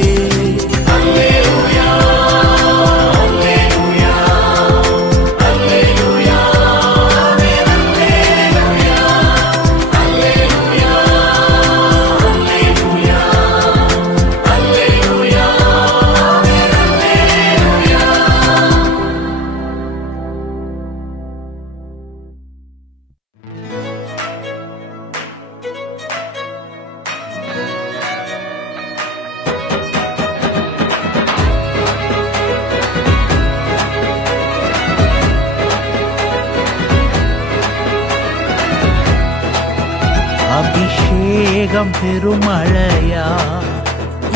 அபிஷேகம் பெருமழையா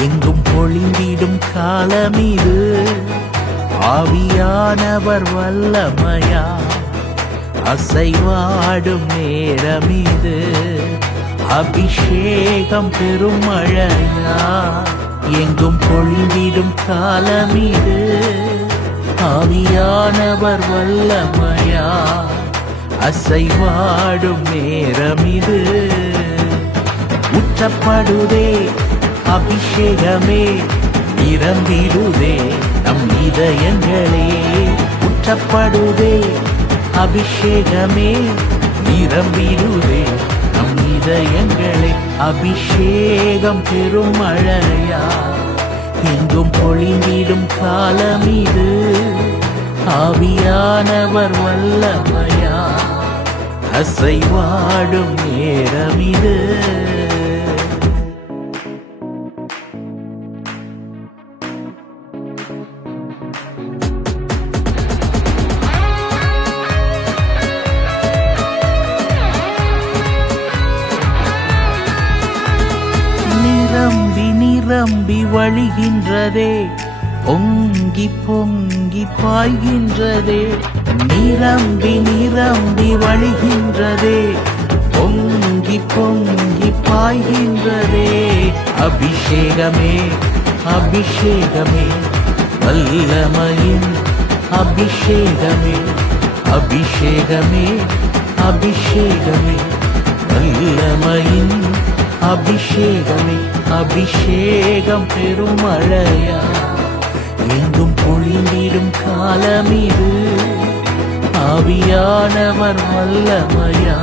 எங்கும் பொழிந்திடும் காலமிது, ஆவியானவர் வல்லமையா அசைவாடும் நேரமிது. அபிஷேகம் பெருமழையா எங்கும் பொழிந்திடும் காலமிது, ஆவியானவர் வல்லமையா அசைவாடும் நேரமிது. ஊற்றப்படுதே அபிஷேகமே, நிரம்பிடுதே நம் இதயங்களே. ஊற்றப்படுதே அபிஷேகமே, நிரம்பிடுதே நம் இதயங்களே. அபிஷேகம் பெருமழையா எங்கும் பொழிந்திடும் காலமிது, ஆவியானவர் வல்லமையா அசைவாடும் நேரமிது. நிரம்பி நிரம்பி வழிகின்றதே, பொங்கி பொங்கி பாய்கின்றதே. நிரம்பி நிரம்பி வழிகின்றதே, பொங்கி பொங்கி பாய்கின்றதே. அபிஷேகமே அபிஷேகமே வல்லமையின் அபிஷேகமே, அபிஷேகமே அபிஷேகமே வல்லமையின் அபிஷேகமே. அபிஷேகம் பெருமழையா எங்கும் பொழிந்திடும் காலமிது, ஆவியானவர் வல்லமையா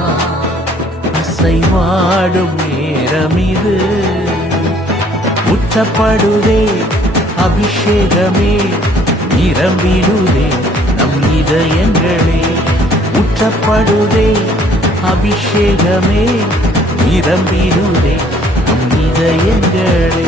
அசைவாடும் நேரமிது. ஊற்றப்படுதே அபிஷேகமே, நிரம்பிடுதே நம் இதயங்களே. ஊற்றப்படுதே அபிஷேகமே, நிரம்பிடுதே நம் இதயங்களே.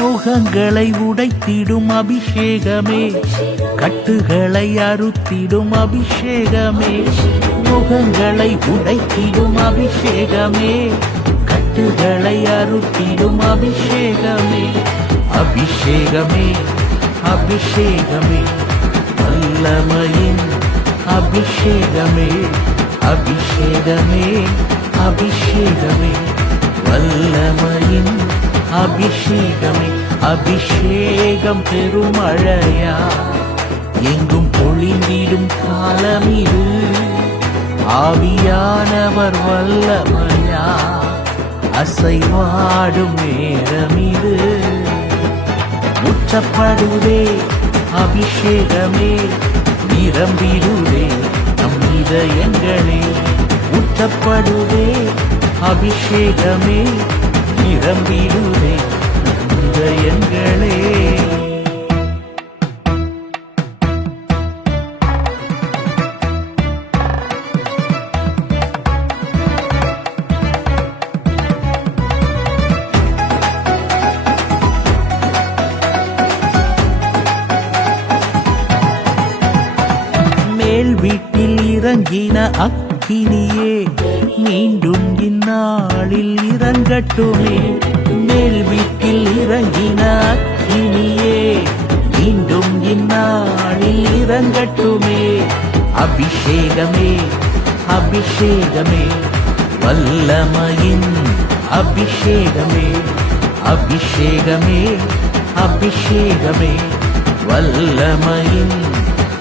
முகங்களை உடைத்திடும் அபிஷேகமே, கட்டுகளை அறுத்திடும் அபிஷேகமே. முகங்களை உடைத்திடும் அபிஷேகமே, கட்டுகளை அறுத்திடும் அபிஷேகமே. அபிஷேகமே அபிஷேகமே வல்லமையின் அபிஷேகமே, அபிஷேகமே அபிஷேகமே வல்லமையின் அபிஷேகமே. அபிஷேகம் பெருமழையா எங்கும் பொழிந்திடும் காலமிது, ஆவியானவர் வல்லமையா அசைவாடும் நேரமிது. ஊற்றப்படுதே அபிஷேகமே, நிரம்பிடுதே நம் இதயங்களே. ஊற்றப்படுதே அபிஷேகமே, நிரம்பிடுதே நம் இதயங்களே. இறங்கின அக்கினியே மீண்டும் இந்நாளில் இறங்கட்டுமே. மேல் வீட்டில் இறங்கின அக்கினியே மீண்டும் இந்நாளில் இறங்கட்டுமே. அபிஷேகமே அபிஷேகமே வல்லமையின் அபிஷேகமே. அபிஷேகமே அபிஷேகமே வல்லமையின்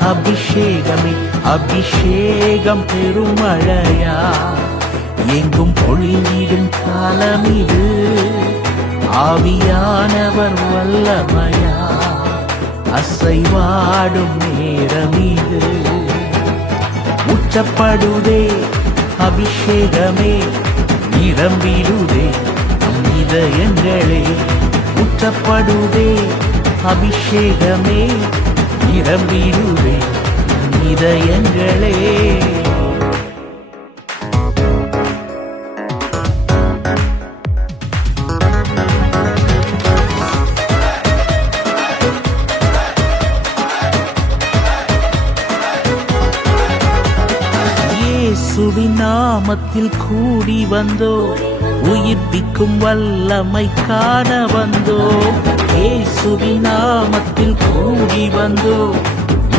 அபிஷேகமே. அபிஷேகம் பெருமழையா எங்கும் பொழிந்திடும் காலமிது. ஆவியானவர் வல்லமையா அசைவாடும் நேரமிது. ஊற்றப்படுதே அபிஷேகமே நிரம்பிடுதே நம் இதயங்களே. ஊற்றப்படுதே அபிஷேகமே நிரம்பிடுதே நம் இதயங்களே. இயேசுவின் நாமத்தில் கூடி வந்தோ உயிர்ப்பிக்கும் வல்லமை காண வந்தோ. இயேசுவின் நாமத்தில் கூடி வந்தோ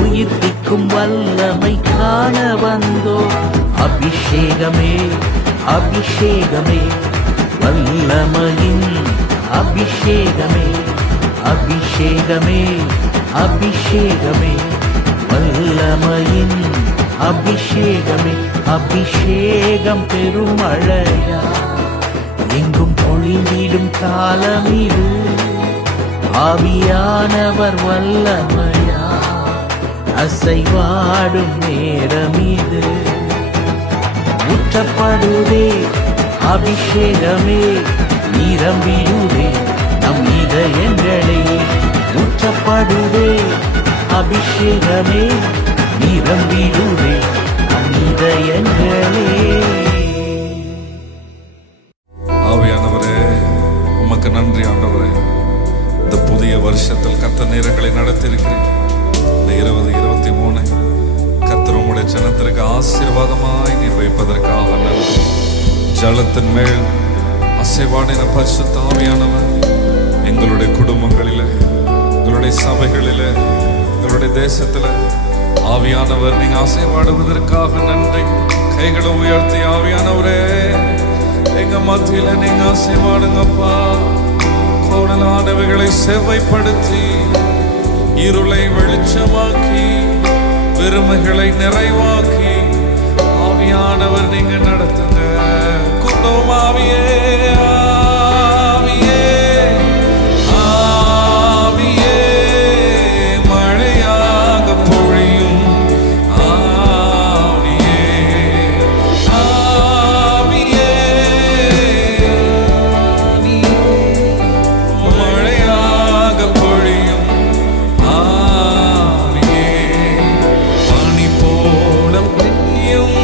உயிர்ப்பிக்கும் வல்லமை காண வந்தோ. அபிஷேகமே அபிஷேகமே வல்லமையின் அபிஷேகமே. அபிஷேகமே அபிஷேகமே வல்லமையின் அபிஷேகமே. அபிஷேகம் பெருமழையா எங்கும் பொழிந்திடும் காலமிது. ஆவியானவர் வல்லமையா அசைவாடும் நேரமிது. ஊற்றப்படுதே அபிஷேகமே நிரம்பிடுதே நம் இதயங்களே. ஊற்றப்படுதே அபிஷேகமே நிரம்பிடுதே நம் இதயங்களே. ஆவியானவரே உமக்கு நன்றி ஆண்டவரே. இந்த புதிய வருஷத்தில் கர்த்தர் நேரங்களை நடத்தியிருக்கிறேன். இந்த 2023 கர்த்தர் உம்முடைய ஜனத்திற்கு ஆசீர்வாதமாய் நீர் வைப்பதற்காக நன்றி. ஜலத்தின் மேல் அசைவாடின பரிசுத்த ஆவியானவர் எங்களுடைய குடும்பங்களில, எங்களுடைய சபைகளில, எங்களுடைய தேசத்துல ஆவியானவர் நீங்க அசைவாடுவதற்காக நன்றி. கைகளை உயர்த்தி ஆவியானவரே எங்க மத்தியில நீங்க அசைவாடுங்கப்பா. கோணலானவைகளை செவ்வைப்படுத்தி இருளை வெளிச்சமாக்கி பெருமைகளை நிறைவாக்கி ஆவியானவர் நீங்க நடத்துங்க. கூப்பிடுவோம் ஆவியே ஆவியே ஆவியே மழையாக பொழியும் ஆவியே ஆவியே மழையாக பொழியும் ஆவியே பனி போல பெய்யும்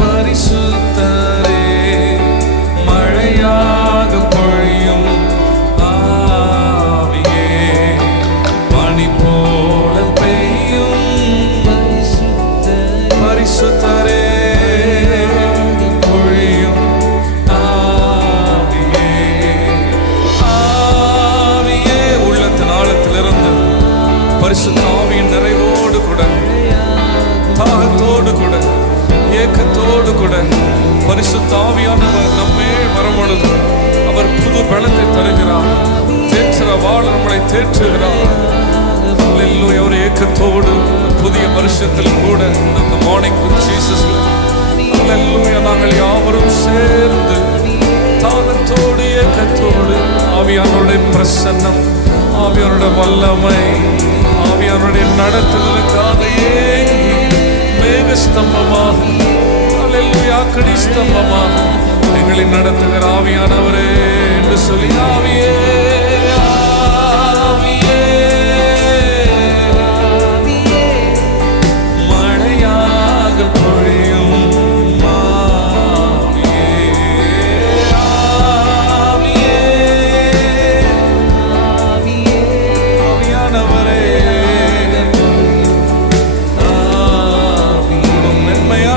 பரிசுத்தரே மழையாக பொழியும் ஆவியே பனி போல பெய்யும் பரிசுத்தரே பொழியும் ஆவியே ஆவியே உள்ளத்தின் ஆழத்திலிருந்து பரிசுத்த ஆவியின் நிறைவோடு கூட தாகத்தோடு கூட ஏக்கத்தோடு கூட பரிசுத்த ஆவியானவர் நம்மேல் வரும்பொழுது அவர் புது பலத்தை தருகிறார். தேற்றுற வாழ நம்மளை தேற்றுகிறார். அல்லேலூயா. ஒரு ஏக்கத்தோடு புதிய வருஷத்தில் கூட இந்த மார்னிங் வித் ஜீசஸ் அல்லேலூயா நாங்கள் யாவரும் சேர்ந்து தாகத்தோடு ஏக்கத்தோடு ஆவியானவருடைய பிரசன்னம், ஆவியானவருடைய வல்லமை, ஆவியானவருடைய நடத்துதலுக்காக ஏங்கி மேக ஸ்தம்பமாக அல்லேலூயா அக்கினி ஸ்தம்பமாக எங்களை நடத்துகிற ஆவியானவரே என்று சொல்லி ஆவியே ஆவியே மழையாக பொழியும் ஆவியே ஆவியே ஆவியானவரே மென்மையான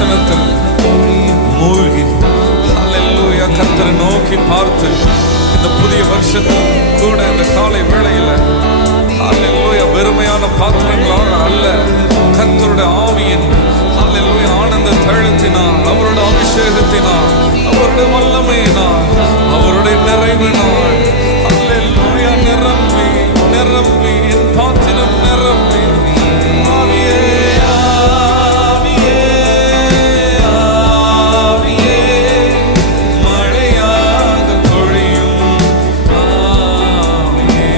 பிரசனத்தில் மூழ்கி ஹல்லேலூயா கர்த்தரை நோக்கி பார்த்து இந்த புதிய வருஷத்தில் கூட இந்த காலை வேளையில ஹல்லேலூயா வெறுமையான பாத்திரங்களாக அல்ல, கர்த்தருடைய ஆவியின் ஹல்லேலூயா ஆனந்த தழுத்தினார், அவருடைய அபிஷேகத்தினார், அவருடைய வல்லமையினார், அவருடைய நிறைவினார் ஹல்லேலூயா நிரம்பி நிரம்பி என் பாத்திரம் நிரம்பி ஆவியே ஆவியே ஆவியே மழையாக பொழியும் ஆவியே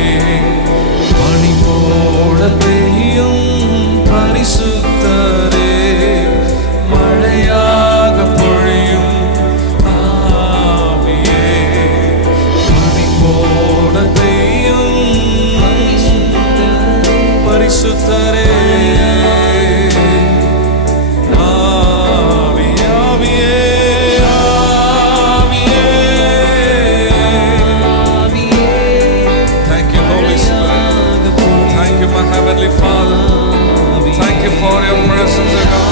பனி போல பெய்யும் பரிசுத்தரே மழையாக பொழியும் ஆவியே பனி போல பெய்யும் பரிசுத்தரே Heavenly Father, thank you for your presence, O God.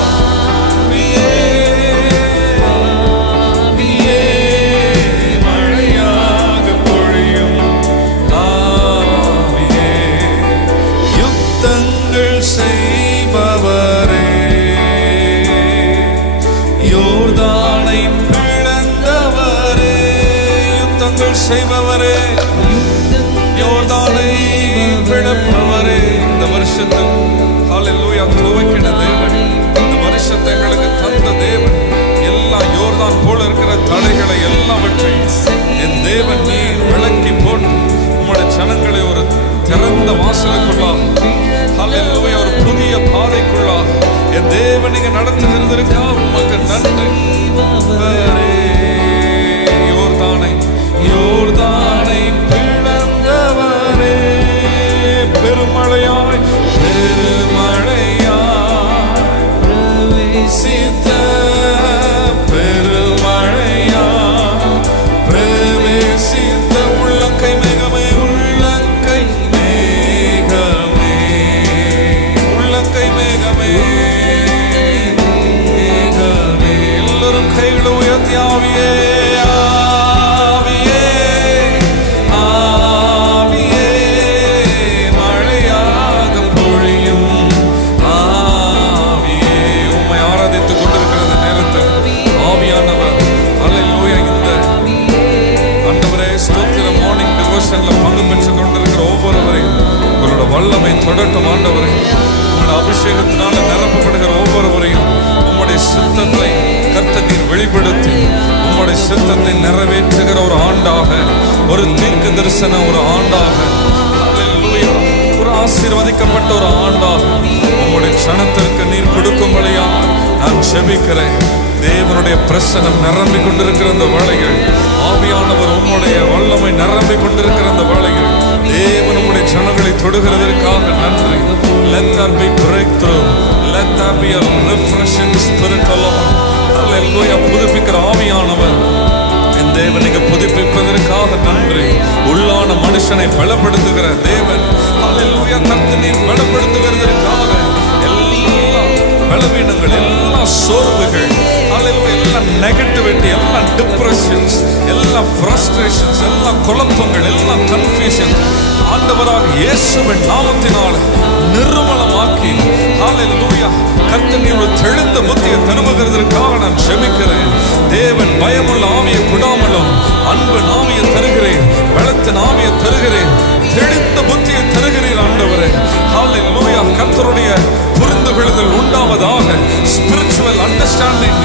மழையாக பொழியும் ஆவியே, யுத்தங்கள் செய்பவரே, யோர்தானை பிளந்தவரே, யுத்தங்கள் செய்பவரே, யோர்தானை பிளப்பவரே, இந்த வருஷத்தில் ஹல்லேலூயா துவக்கின தேவன், இந்த வருஷத்தை எங்களுக்கு தந்த தேவன், எல்லா யோர்தான் போல இருக்கிற தடைகளை எல்லாவற்றையும் என் தேவன் நீர் விளக்கி போட்டு உம்முடைய ஜனங்களை ஒரு திறந்த வாசலுக்குள்ளா ஹல்லேலூயா ஒரு புதிய பாதைக்குள்ளா என் தேவன் நீங்க நடத்துகிறதற்கா உமக்கு நன்றி. யோர்தானை யோர்தானை பிளந்தவரே, பெருமழையாய் பெருமழையாய் பிரவேசித்த பெருமழையாய் பிரவேசித்த உள்ளங்கை மேகமே உள்ளங்கை மேகமே உள்ளங்கை மேகமே மேகமே எல்லாரும் கைகளை உயர்த்தி ஆவியே பங்கு பெற்றுக் கொண்டிருக்கிற ஒவ்வொருவரையும் உங்களோட வல்லமை தொடட்டும் ஆண்டவரை, உங்களோட அபிஷேகத்தினால நிரப்பப்படுகிற ஒவ்வொருவரையும் உம்முடைய சித்தத்தை கர்த்தர் நீர் வெளிப்படுத்தி உம்முடைய சித்தத்தை நிறைவேற்றுகிற ஒரு ஆண்டாக, ஒரு தீர்க்க தரிசன ஒரு ஆண்டாக, ஹல்லேலூயா ஒரு ஆசீர்வதிக்கப்பட்ட ஒரு ஆண்டாக உம்முடைய சனத்திற்கு நீர் கொடுக்கும்படியா நான் ஜெபிக்கிறேன். தேவனுடைய பிரசனம் நிரம்பி கொண்டிருக்கிற இந்த வேளைகள், ஆவியானவர் உம்முடைய வல்லமை நிரம்பி கொண்டிருக்கிற இந்த வேளைகள், தேவன் உம்முடைய ஜனங்களை தொடுகிறதற்காக நன்றி. Let there be breakthrough, let there be a refreshing spirit alone. Hallelujah. புதுப்பிக்கிற ஆவியானவர் என் தேவன் நீங்க புதுப்பிப்பதற்காக நன்றி. உள்ளான மனுஷனை பலப்படுத்துகிற தேவன், ஹல்லேலூயா கர்த்தர் நீர் பலப்படுத்துகிறதற்காக எல்லா பலவீனங்கள், எல்லா சோர்வுகள், எல்லா நெகட்டிவிட்டி, எல்லா டிப்ரெஷன்ஸ், எல்லா ஃப்ரஸ்ட்ரேஷன்ஸ், எல்லா குழப்பங்கள், எல்லா கன்ஃபியூஷன்ஸ் ஆண்டவராக இயேசுவின் நாமத்தினால நிர்மலமாக்கி ஹல்லேலூயா கர்த்தர் நீர் ஒரு தெளிந்த புத்தியை தருவதற்காக நான் ஜெபிக்கிறேன். தேவன் பயமுள்ள ஆவியை கொடாமலும் அன்பின் ஆவியை தருகிறேன், பலத்தின் ஆவியை தருகிறேன், தெளிந்த புத்தியை தருகிறீர் ஆண்டவரே. ஹல்லேலூயா கர்த்தருடைய புரிந்து கொள்ளுதல் உண்டாவதாக, ஸ்பிரிச்சுவல் அண்டர்ஸ்டாண்டிங்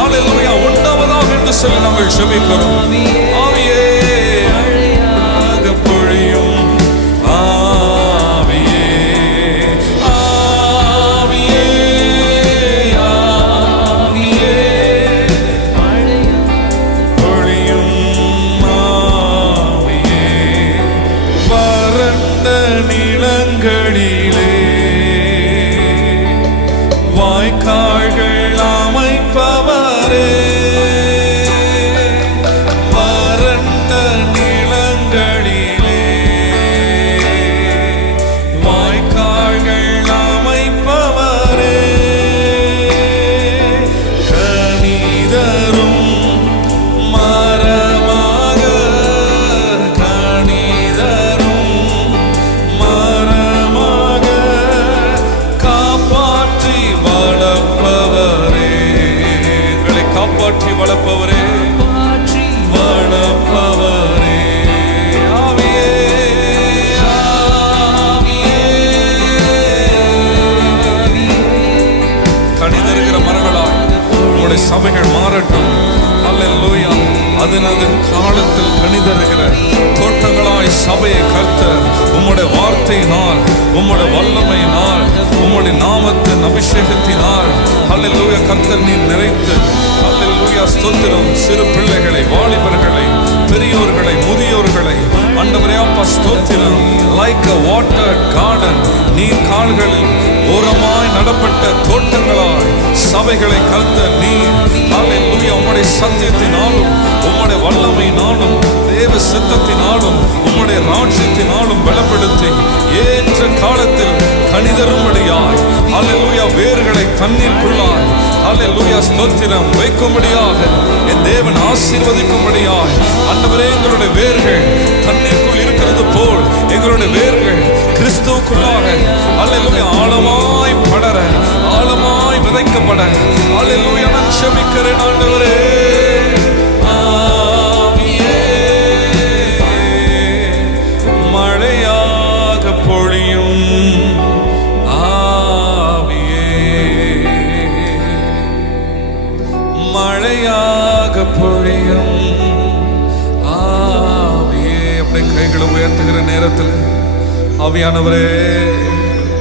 ஹல்லேலூயா உண்டாவதாக என்று சொல்லி நாங்கள் ஜெபிக்கிறோம். ஆவியே பொழியும் ஆவியே ஆவியே ஆவியே பொழியும் ஆவியே வறண்ட நிலங்களிலே வாய்க்கால்கள் அமைப்பவரே, வறண்ட வளர்ப்பவரே, வளர்ப்பவரே. ஆவியே, கனிதருகிற மரங்களாய் உம்முடைய சபைகள் மாறட்டும். அல்லேலூயா. அதன் காலத்தில் கனிதருகிற தோட்டங்களாய் சபையை கர்த்தர் உம்முடைய வார்த்தையினால், உம்முடைய வல்லமையினால், உம்முடைய நாமத்தின் அபிஷேகத்தினால் அல்லேலூயா கர்த்தர் நீ நிறைத்து, அல்லேலூயா ஸ்தோத்திரம். சிறு பிள்ளைகளை, வாலிபர்களை, பெரியோர்களை, முதியோர்களை ஆண்டவரே அப்பா ஸ்தோத்திரம். லைக் a water garden, நீர் கால்களில் ஓரமாய் நடப்பட்ட தோட்டங்களாய் சபைகளை கர்த்தர் நீர் அல்லேலூயா உம்முடைய சத்தியத்தினாலும், உம்முடைய வல்லமையினாலும், தேவ சித்தத்தினாலும், உம்முடைய ராஜ்யத்தினாலும் பலப்படுத்தி ஏற்ற காலத்தில் கனிதரும்படியாய் அல்லேலூயா வேர்களை தண்ணீருக்குள்ளாய் அல்லேலூயா ஸ்தோத்திரம் வைக்கும்படியாக என் தேவன் ஆசீர்வதிக்கும்படியாய் ஆண்டவரே எங்களுடைய வேர்கள் தண்ணீருக்குள் இருக்கிறது போல் எங்களுடைய வேர்கள் கிறிஸ்துவுக்குள்ளாக அல்லேலூயா ஆழமாய் படர, ஆழமாய் விதைக்கப்பட அல்லேலூயா நான் செபிக்கிறேன் ஆண்டவரே. மழையாக பொழியும் ஆவியே, மழையாக பொழியும் ஆவியே. அப்படியே கைகளை உயர்த்துகிற நேரத்தில் ஆவியானவரே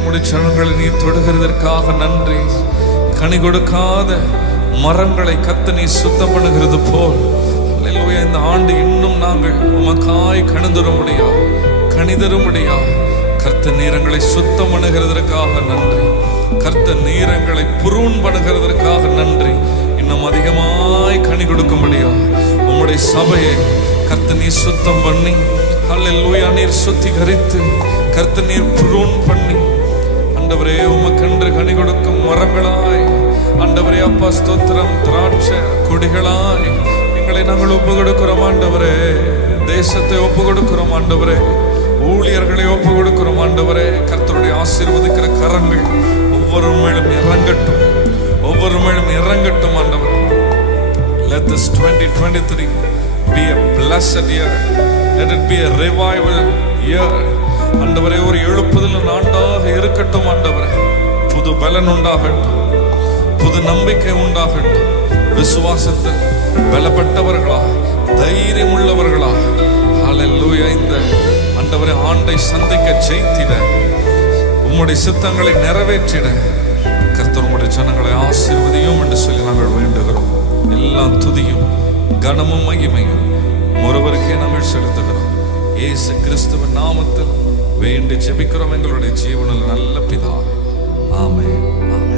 முடிச்சவங்களை நீ தொடுகிறதற்காக நன்றி. கனி கொடுக்காத மரங்களை கர்த்தர் நீ சுத்தம் பண்ணுகிறது போல் அல்லேலூயா இந்த ஆண்டு இன்னும் நாங்கள் உமக்காய் கணிதரும்படியா கர்த்தர் நீரங்களை சுத்தம் பண்ணுகிறதற்காக நன்றி. கர்த்தர் நீரங்களை புரூன் பண்ணுகிறதற்காக நன்றி. இன்னும் அதிகமாய் கனி கொடுக்கும்படியா உம்முடைய சபையை கர்த்தர் நீர் சுத்தம் பண்ணி அல்லேலூயா நீர் சுத்திகரித்து கர்த்தர் நீர் புரூன் பண்ணி ஆண்டவரே உமக்கென்று கனி கொடுக்கும் மரங்களாய் ஆண்டவரே அப்பா ஸ்தோத்திரம் திராட்சை கொடிகளாய் எங்களை நாங்கள் ஒப்பு கொடுக்கிறோம் ஆண்டவரே. தேசத்தை ஒப்பு கொடுக்கிறோம் ஆண்டவரே. ஊழியர்களை ஒப்பு கொடுக்கிறோம் ஆண்டவரே. கர்த்தருடைய ஆசீர்வதிக்கிற கரங்கள் ஒவ்வொரு மேலும் இறங்கட்டும், ஒவ்வொரு மேலும் இறங்கட்டும் ஆண்டவரே. Let this 2023 be a blessed year. Let it be a revival year. ஆண்டவரே ஒரு எழுப்புதல் ஆண்டாக இருக்கட்டும் ஆண்டவரே. புது பலன் உண்டாகட்டும், புது நம்பிக்கை உண்டாகட்டும். விசுவாசத்தில் பலப்பட்டவர்களா, தைரியம் உள்ளவர்களா ஹல்லேலூயா இந்த ஆண்டவரே ஆண்டை சந்திக்க ஜெயித்திட, உம்முடைய சித்தங்களை நிறைவேற்றிட கர்த்தர் உம்முடைய ஜனங்களை ஆசீர்வதியும் என்று சொல்லி நாங்கள் வேண்டுகிறோம். எல்லா துதியும் கனமும் மகிமையும் ஒருவருக்கே நாங்கள் செலுத்துகிறோம். இயேசு கிறிஸ்துவின் நாமத்தில் வேண்டி ஜெபிக்கிறோம் எங்களுடைய ஜீவனில் நல்ல பிதாவே. ஆமென், ஆமென்.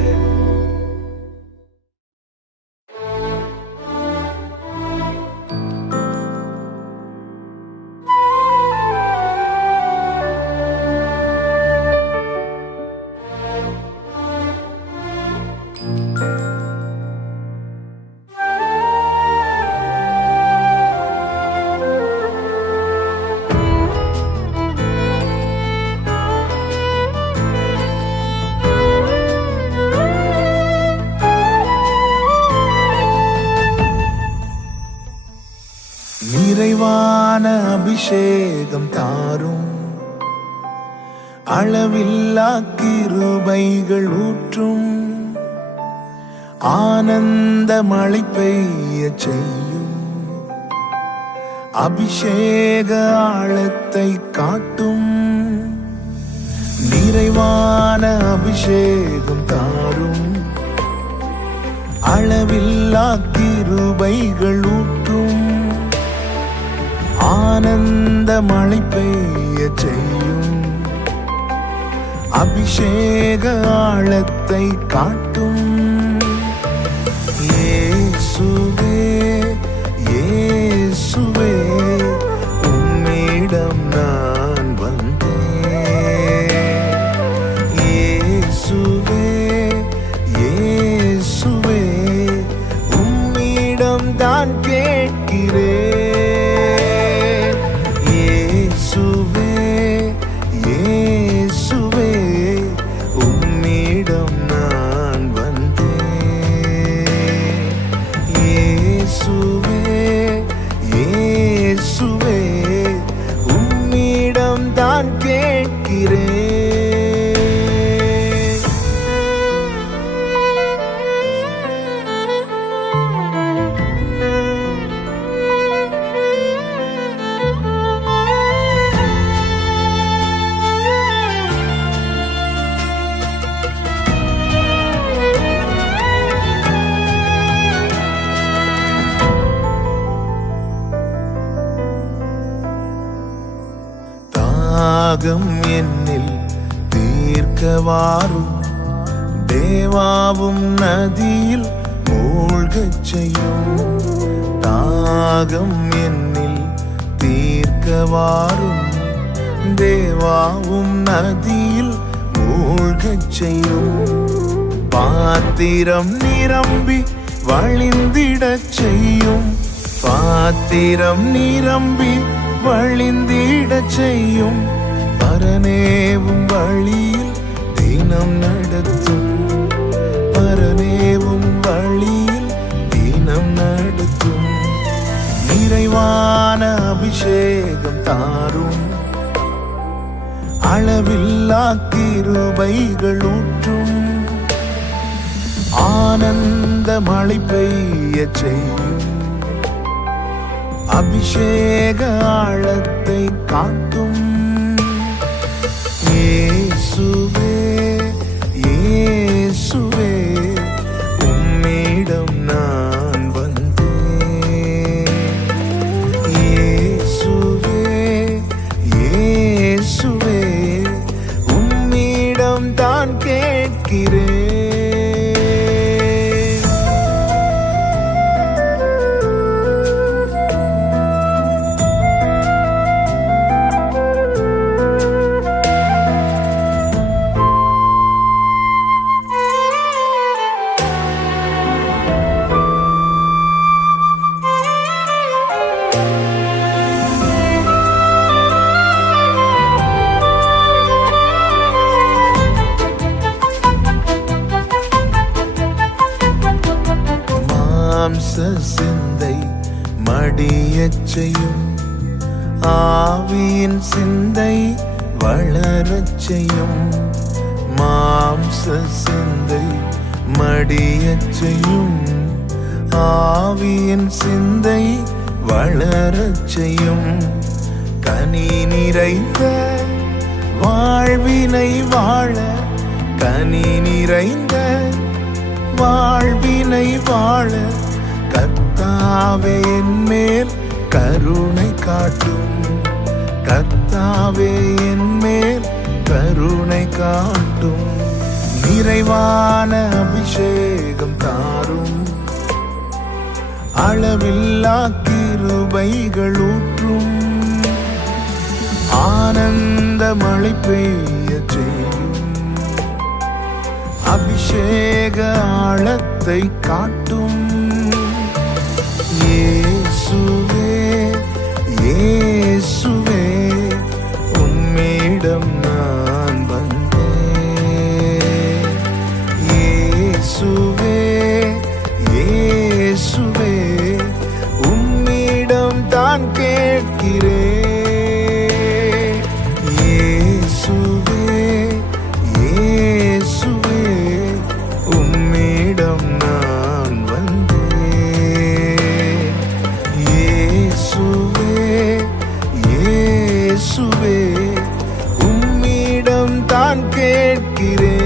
நிறைவான அபிஷேகம் தாரும், அளவில்லா கிருபைகள் ஊற்றும், ஆனந்த மழை பெய்ய செய்யும், அபிஷேக ஆழத்தை காட்டும். நிறைவான அபிஷேகம் தாரும், அளவில்லா கிருபைகள் ஊற்றும், ஆனந்த மழை பெய்ய செய்யும், அபிஷேக ஆழத்தை காட்டும். இயேசுவே, இயேசுவே, உம்மிடம் நான் வந்தேன். இயேசுவே, இயேசுவே, உம்மிடம் தான் கேட்கிறேன். இயேசுவே, உம்மிடம் நான் வாரும். தேவாவும் நதியில் மூழ்கச் செய்யும். தாகம் என்னில் தீர்க்க வாரும். தேவாவும் நதியில் மூழ்கச் செய்யும். பாத்திரம் நிரம்பி வழிந்திடச் செய்யும். பாத்திரம் நிரம்பி வழிந்திடச் செய்யும். பரனேவும் வழியில் தினம் நடத்தும். பரனேவும் வழியில் தினம் நடத்தும். நிறைவான அபிஷேகம் தாரும். அளவில்லா கிருபைகள் ஊற்றும். ஆனந்த மழை பெய்யச் செய்யும். அபிஷேக ஆழத்தை காட்டும். இயேசுவே இயேசுவே உம்மிடம் நான் வந்தேன். இயேசுவே இயேசுவே உம்மிடம் தான் கேட்கிறேன். மாம்ச சிந்தை மடியச் செய்யும். ஆவியின் சிந்தை வளரச் செய்யும். மாம்ச சிந்தை மடியச் செய்யும். ஆவியின் சிந்தை வளரச் செய்யும். கனி நிறைந்த வாழ்வினை வாழ. கனி நிறைந்த வாழ்வினை வாழ கர்த்தாவே என்மேல் கருணை காட்டும். கர்த்தாவே என்மேல் கருணை காட்டும். நிறைவான அபிஷேகம் தாரும். அளவில்லா கிருபைகள் ஊற்றும். ஆனந்த மழை பெய்யச் செய்யும். அபிஷேக ஆழத்தை காட்டும். இயேசுவே இயேசுவே உம்மிடம் நான் வந்தேன். இயேசுவே இயேசுவே உம்மிடம் தான் கேட்கிறேன். இயேசுவே இயேசுவே உம்மிடம் நான் வந்தேன். இயேசுவே இயேசுவே உம்மிடம் தான் கேட்கிறேன்.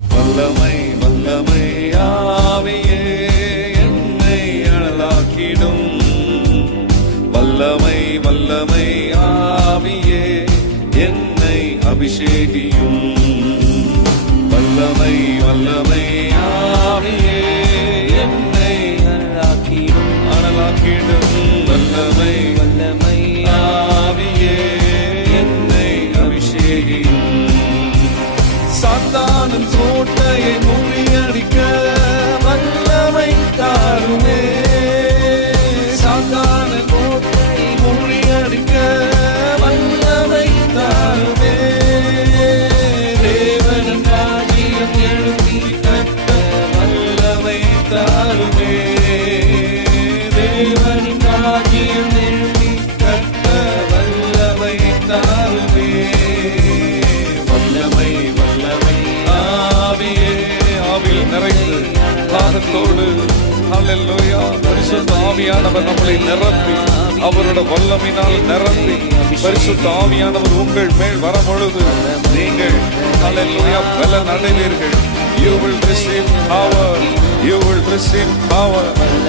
வல்லமை வல்லமை ஆவியே என்னை அனலாக்கிடும். வல்லமை வல்லமை ஆவியே என்னை அபிஷேகியும். வல்லமை வல்லமை ஆவியே என்னை அனலாக்கிடும். வல்லமை வல்லமை ஆவியே என்னை அபிஷேகியும். சாத்தானின் கோட்டையை முறியடிக்க வல்லமை தாருமே. சாத்தானின் கோட்டையை முறியடிக்க வல்லமை தாருமே. தேவனின் ராஜ்யம் எழுப்பி கட்ட வல்லமை தாருமே. தேவனின் ராஜ்யம் எழுப்பி கட்ட வல்லமை தாருமே. வல்லமை வல்லமை ஆவியே ஆவியில் நிறைந்து தாகத்தோடு ஹல்லேலூயா பரிசுத்த ஆவியானவர் நம்மளை நிரப்பி அவரோட வல்லமையினால் நிரப்பி பரிசுத்த ஆவியானவர் உங்கள் மேல் வரும் பொழுது நீங்கள் ஹல்லேலூயா பலன் அடைவீர்கள். You will receive power. You will receive power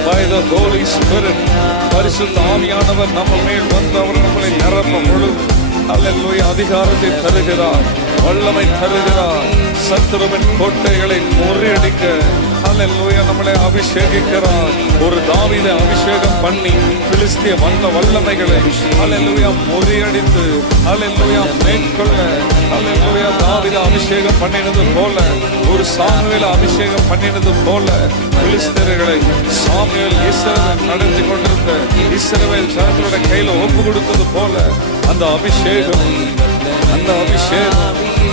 by the Holy Spirit. பரிசுத்த ஆவியானவர் நம்ம மேல் வந்து அவர் நம்மளை நிரப்பும் பொழுது அல்லேலூயா அதிகாரத்தை தருகிறார், வல்லமை தருகிறார், சத்துருவின் கோட்டைகளை முறியடிக்க அல்லேலூயா நம்மளை அபிஷேகிக்கிறார். ஒரு தாவீதை அபிஷேகம் பண்ணி பிலிஸ்திய வல்லமைகளை அல்லேலூயா முறியடித்து அல்லேலூயா மேற்கொள்ள அல்லேலூயா தாவீதை அபிஷேகம் பண்ணினது போல, ஒரு சாமுவேல் அபிஷேகம் பண்ணினது போல பிலிஸ்தீயர்களை சாமுவேல் இஸ்ரவேல் நடத்தி கொண்டிருந்த இஸ்ரவேல் ஜனங்களோட கையில ஒப்பு கொடுத்தது போல அந்த அபிஷேகம்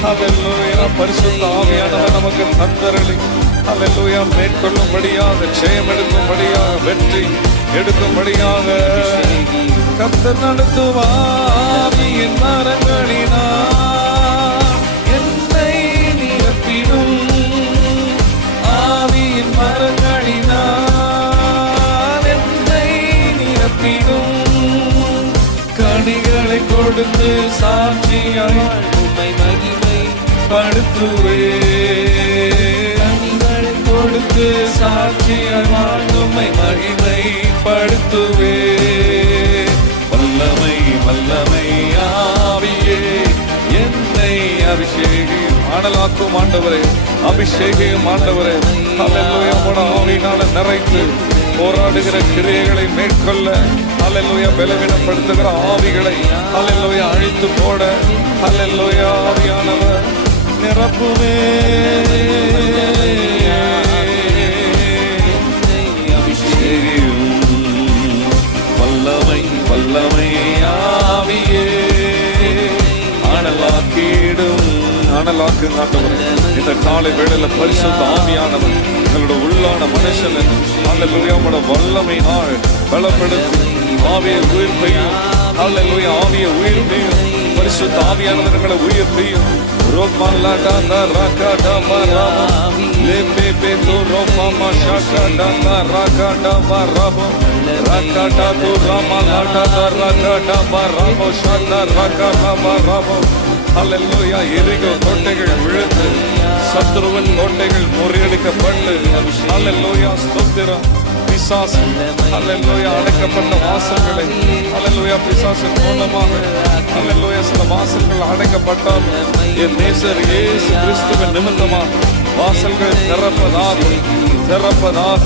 அல்லேலூயா பரிசுத்த ஆவியானவர் நமக்கு தந்தரளி அல்லேலூயா மேற்கொள்ளும்படியாக, ஜெயம் எடுக்கும்படியாக, வெற்றி எடுக்கும்படியாக கர்த்தர் நடத்துவாரின் மரங்களினால் என்னை நிரப்பிடும், ஆவியின் மரங்களினால் என்னை நிரப்பிடும், கனிகளை கொடுத்து சாட்சியாய் உம்மை மகிமைப்படுத்துவே, கனிகளை கொடுத்து சாட்சியாய் உம்மை மகிமைப்படுத்துவே. வல்லமை வல்லமை ஆவியே என்னை அபிஷேகம் ஆனலாக்கும் ஆண்டவரே, அபிஷேகம் ஆண்டவரே அல்லேலூயா உம்முடைய ஆவியினால நிறைந்து போராடுகிற கிரியைகளை மேற்கொள்ள அல்லேலூயா பலவீனப்படுத்துகிற ஆவிகளை அல்லேலூயா அழித்து போட அல்லேலூயா ஆவியானவர் நிரப்புவே. அபிஷேகம் வல்லமை வல்லமை ஆவியே அனலாக்கிடும், அனலாக்கு ஆண்டவரே இந்த காலை வேளையில பரிசுத்த ஆவியானவர் எங்களோட உள்ளான மனுஷனை அல்லேலூயா உம்முடைய வல்லமையினால் பலப்படுத்தி ஆவியை உயிர்ப்பையும் அல்லேலூயா ஆவியை உயிர்ப்பையும் பரிசுத்த ஆவியானவர் எங்களை உயிர்ப்பையும் ரோமாலாடா ராகாடா மராபோ லேபே தோ ரோமா ஷாகாடா ராகாடா மராபோ ராகாடா தோ ராமாலாடா ராகாடா மராபோ ஷாடா ராகாடா மராபோ அல்லேலூயா எரிகோ கோட்டைகள் விழுந்து சத்துருவின் கோட்டைகள் முறியடிக்கப்பட்டு அல்லேலூயா ஸ்தோத்திரம். பிசாசு அல்லேலூயா அடைக்கப்பட்ட வாசல்களை அல்லேலூயா பிசாசின் மூலமாக அல்லேலூயா சில வாசல்கள் அடைக்கப்பட்டால் என் நேசர் இயேசு கிறிஸ்துவின் நிமித்தமாக வாசல்கள் திறப்பதாக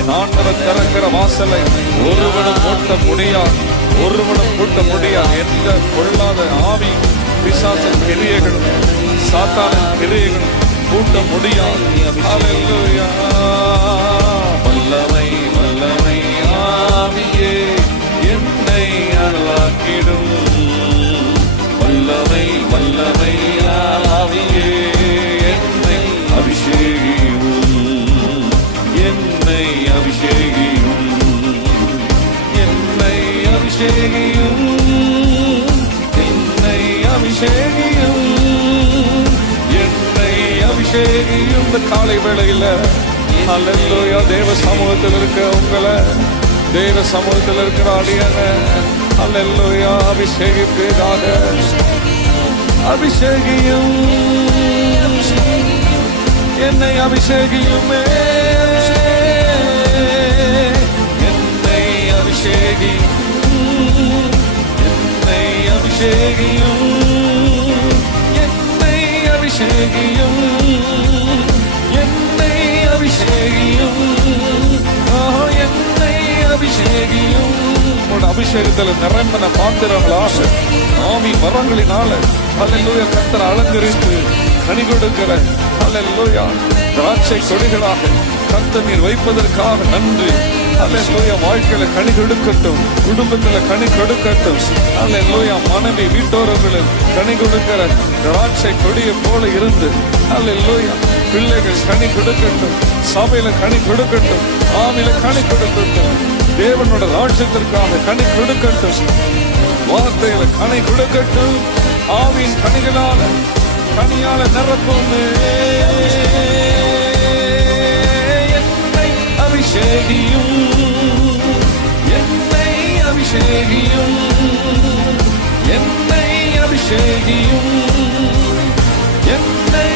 என் ஆண்டவர் திறக்கிற வாசலை ஒருவனும் பூட்ட முடியாது. எந்த பொல்லாத ஆவி பிசாசின் கிரியைகள் சாத்தானின் கிரியைகள் பூட்ட முடியாது. அல்லேலூயா வல்லமை வல்லமை ஆவியே என்னை அனலாக்கிடும், வல்லமை வல்லமை ஆவியே என்னை அபிஷேகியும், என்னை அபிஷேகியும், என்னை அபிஷேகியும், என்னை அபிஷேகியும், என்னை அபிஷேகியும். இந்த காலை வேளையில அல்லேலூயா தேவ சமூகத்தில் இருக்க உங்களை, தேவ சமூகத்தில் இருக்கிற அடியன அல்லேலூயா அபிஷேகிப்பதாக, அபிஷேகியும், என்னை அபிஷேகியுமே, என்னை அபிஷேகியும், என்னை அபிஷேகியும், என்னை அபிஷேகியும், என்னை அபிஷேகியும், என்னை அபிஷேகியும். உன்னோட அபிஷேகத்தில் நிரம்பின பாத்திரங்களாக ஆவி வரங்களினால அல்லேலூயா கர்த்தர் அலங்கரித்து கனி கொடுக்கிற அல்லேலூயா திராட்சை கொடிகளாக கர்த்தர் நீர் வைப்பதற்காக நன்றி. அல்லேலூயா வாழ்க்கையில கனி கொடுக்கட்டும், குடும்பத்துல கனி கொடுக்கட்டும். அல்லேலூயா மனைவி வீட்டோரங்களில் கனி கொடுக்கிற திராட்சை கொடியை போல இருந்து அல்லேலூயா பிள்ளைகள் கனி கொடுக்கட்டும், சபையில கனி கொடுக்கட்டும், ஆவியில கனி கொடுக்கட்டும், தேவனோட ராஜ்யத்திற்காக கனி கொடுக்கட்டும், வார்த்தையில கனி கொடுக்கட்டும், ஆவியின் கனிகளால கனியால நிரப்பும். என்னை அபிஷேகியும், என்னை அபிஷேகியும், என்னை அபிஷேகியும், என்னை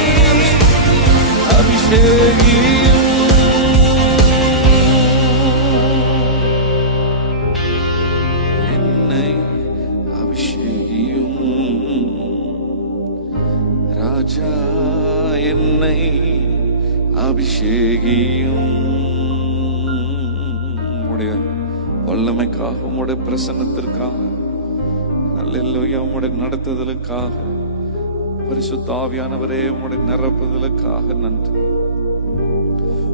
அபிஷேகியும். ராஜா என்னை அபிஷேகியும். உம்முடைய வல்லமைக்காக, உம்முடைய பிரசன்னத்திற்காக, அல்லேலூயா, உம்முடைய நடத்துதலுக்காக, பரிசுத்த ஆவியானவரே உம்முடைய நிரப்புதலுக்காக நன்றி.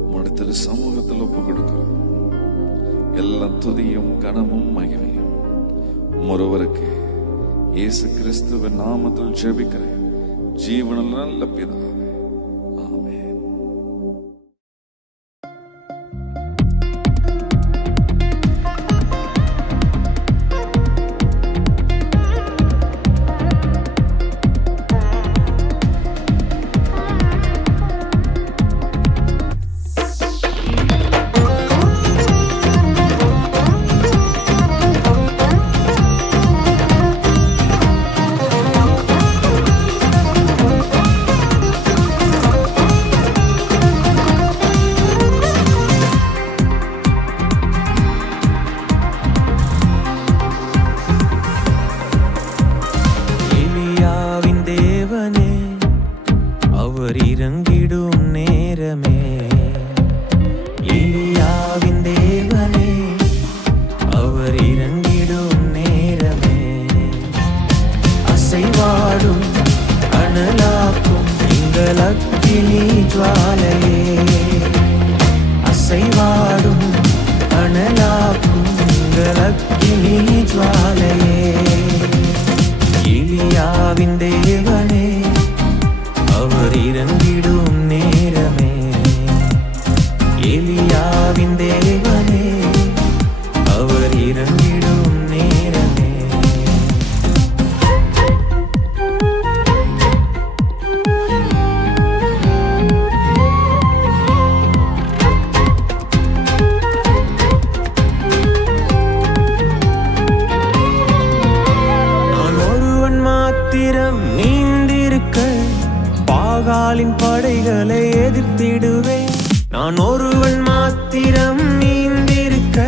உம்முடைய திரு சமூகத்தில் ஒப்பு கொடுக்கிறோம். எல்லா துதியும் கனமும் மகிமையும் ஒருவருக்கு இயேசு கிறிஸ்துவின் நாமத்தில் ஜெபிக்கிறேன் ஜீவனுள்ள நல்ல பிதாவே, ஆமென். எலியாவின் தேவனே, அவர் இறங்கிடும் நேரமே. எலியாவின் தேவனே, அவர் இறங்கிடும் நேரமே. அசைவாடும் அனலாக்கும் எங்கள் அக்கினி ஜுவாலையே. அசைவாடும் அனலாக்கும் எங்கள் அக்கினி ஜுவாலையே. எலியாவின் தேவனே, அவர் இறங்கிடும் நேரமே. எலியாவின் தேவனே, அவர் இறங்கிடும் நேரமே. நான் ஒருவன் மாத்திரம் நீந்திருக்க பாகாலின் படைகளை எதிர்த்திடுவேன். நான் ஒருவன் மாத்திரம் நீந்திருக்க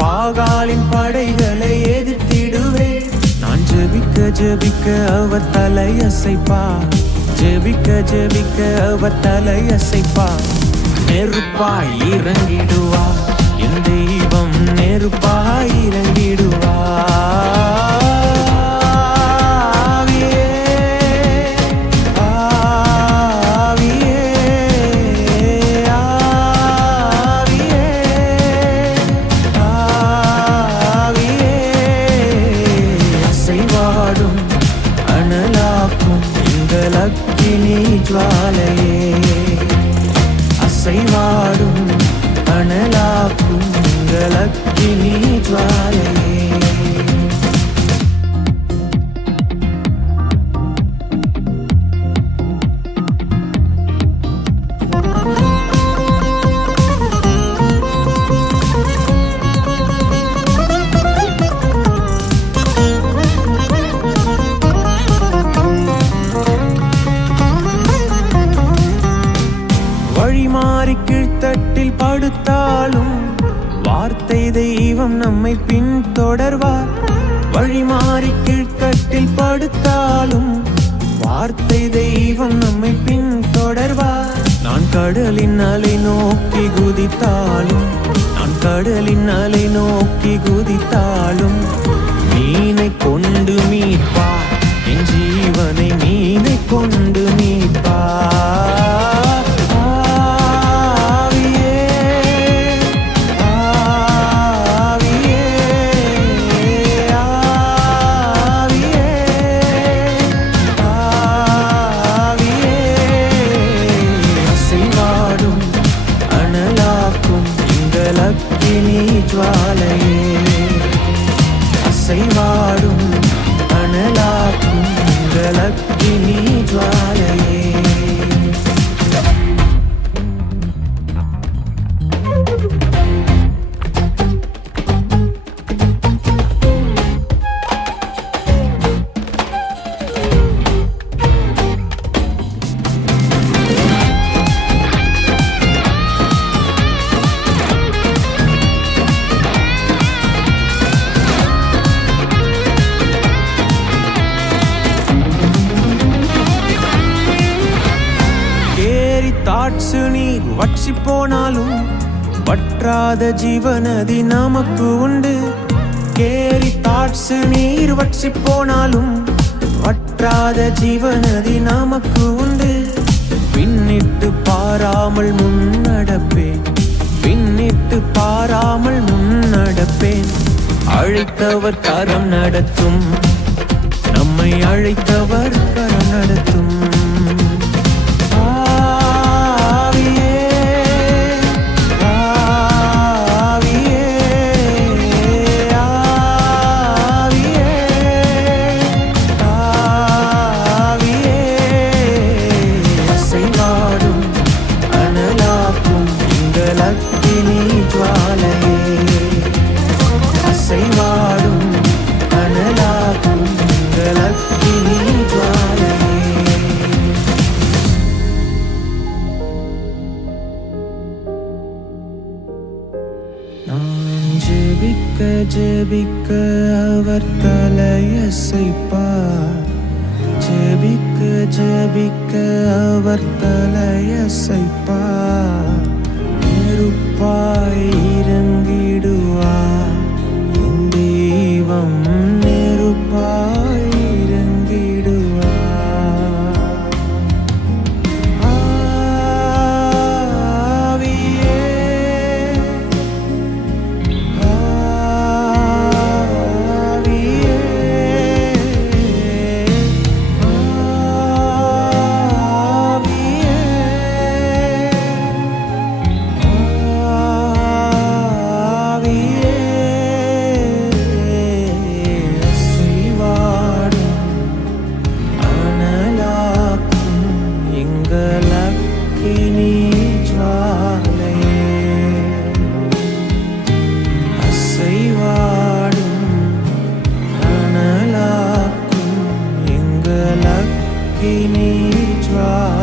பாகாலின் படைகளை எதிர்த்திடுவேன். நான் ஜெபிக்க ஜெபிக்க அவர் தலையசைப்பார். ஜெபிக்க ஜெபிக்க அவர் தலையசைப்பார். நெருப்பாய் இறங்கிடுவார் என் தெய்வம், நெருப்பாய் இறங்கிடுவார். அக்கினி ஜுவாலையே. அசைவாடும் அனலாக்கும் எங்கள் அக்கினி ஜுவாலையே. வழிமாறி கீழ்த்தட்டில் படுத்தாலும் வார்த்தை தெய்வம் நம்மை பின்தொடர்வார். வழிமாறி கீழ்த்தட்டில் படுத்தாலும் வார்த்தை தெய்வம் நம்மை பின்தொடர்வார். நான் கடலின் அலை நோக்கி குதித்தாலும், நான் கடலின் அலை நோக்கி குதித்தாலும் மீனை கொண்டு மீட்பார். என் ஜீவனை மீனை கொண்டு மீட்பார். அக்கினி ஜுவாலையே. அசைவாடும் அனலாக்கும் எங்கள் அக்கினி போனாலும் வற்றாத ஜீவநதி நமக்கு உண்டு. கேரி தாட்சு நீர் வற்றி போனாலும் வற்றாத ஜீவநதி நமக்கு உண்டு. பின்னிட்டு பாராமல் முன்னடப்பேன், பின்னிட்டு பாராமல் முன்னடப்பேன். அழைத்தவர் கரம் நடத்தும், நம்மை அழைத்தவர் கரம் நடத்தும். ஆவியே, ஆவியே, ஆவியே, ஆவியே, அசைவாடும் அனலாக்கும் எங்கள் அக்கினி ஜுவாலையே. அசைவாடும் அனலாக்கும் எங்கள் அக்கினி ஜுவாலையே. நான் ஜெபிக்க ஜெபிக்க அவர் தலையசைப்பார், ஜெபிக்க ஜெபிக்க அவர் தலையசைப்பார். நெருப்பாய் இறங்கிடுவார் என் தெய்வம், நெருப்பாய் இறங்கிடுவார். ஆவியே, ஆவியே, ஆவியே, அசைவாடும் அனலாக்கும் எங்கள் அக்கினி ஜுவாலையே. அசைவாடும் அனலாக்கும் எங்கள் அக்கினி ஜுவாலையே.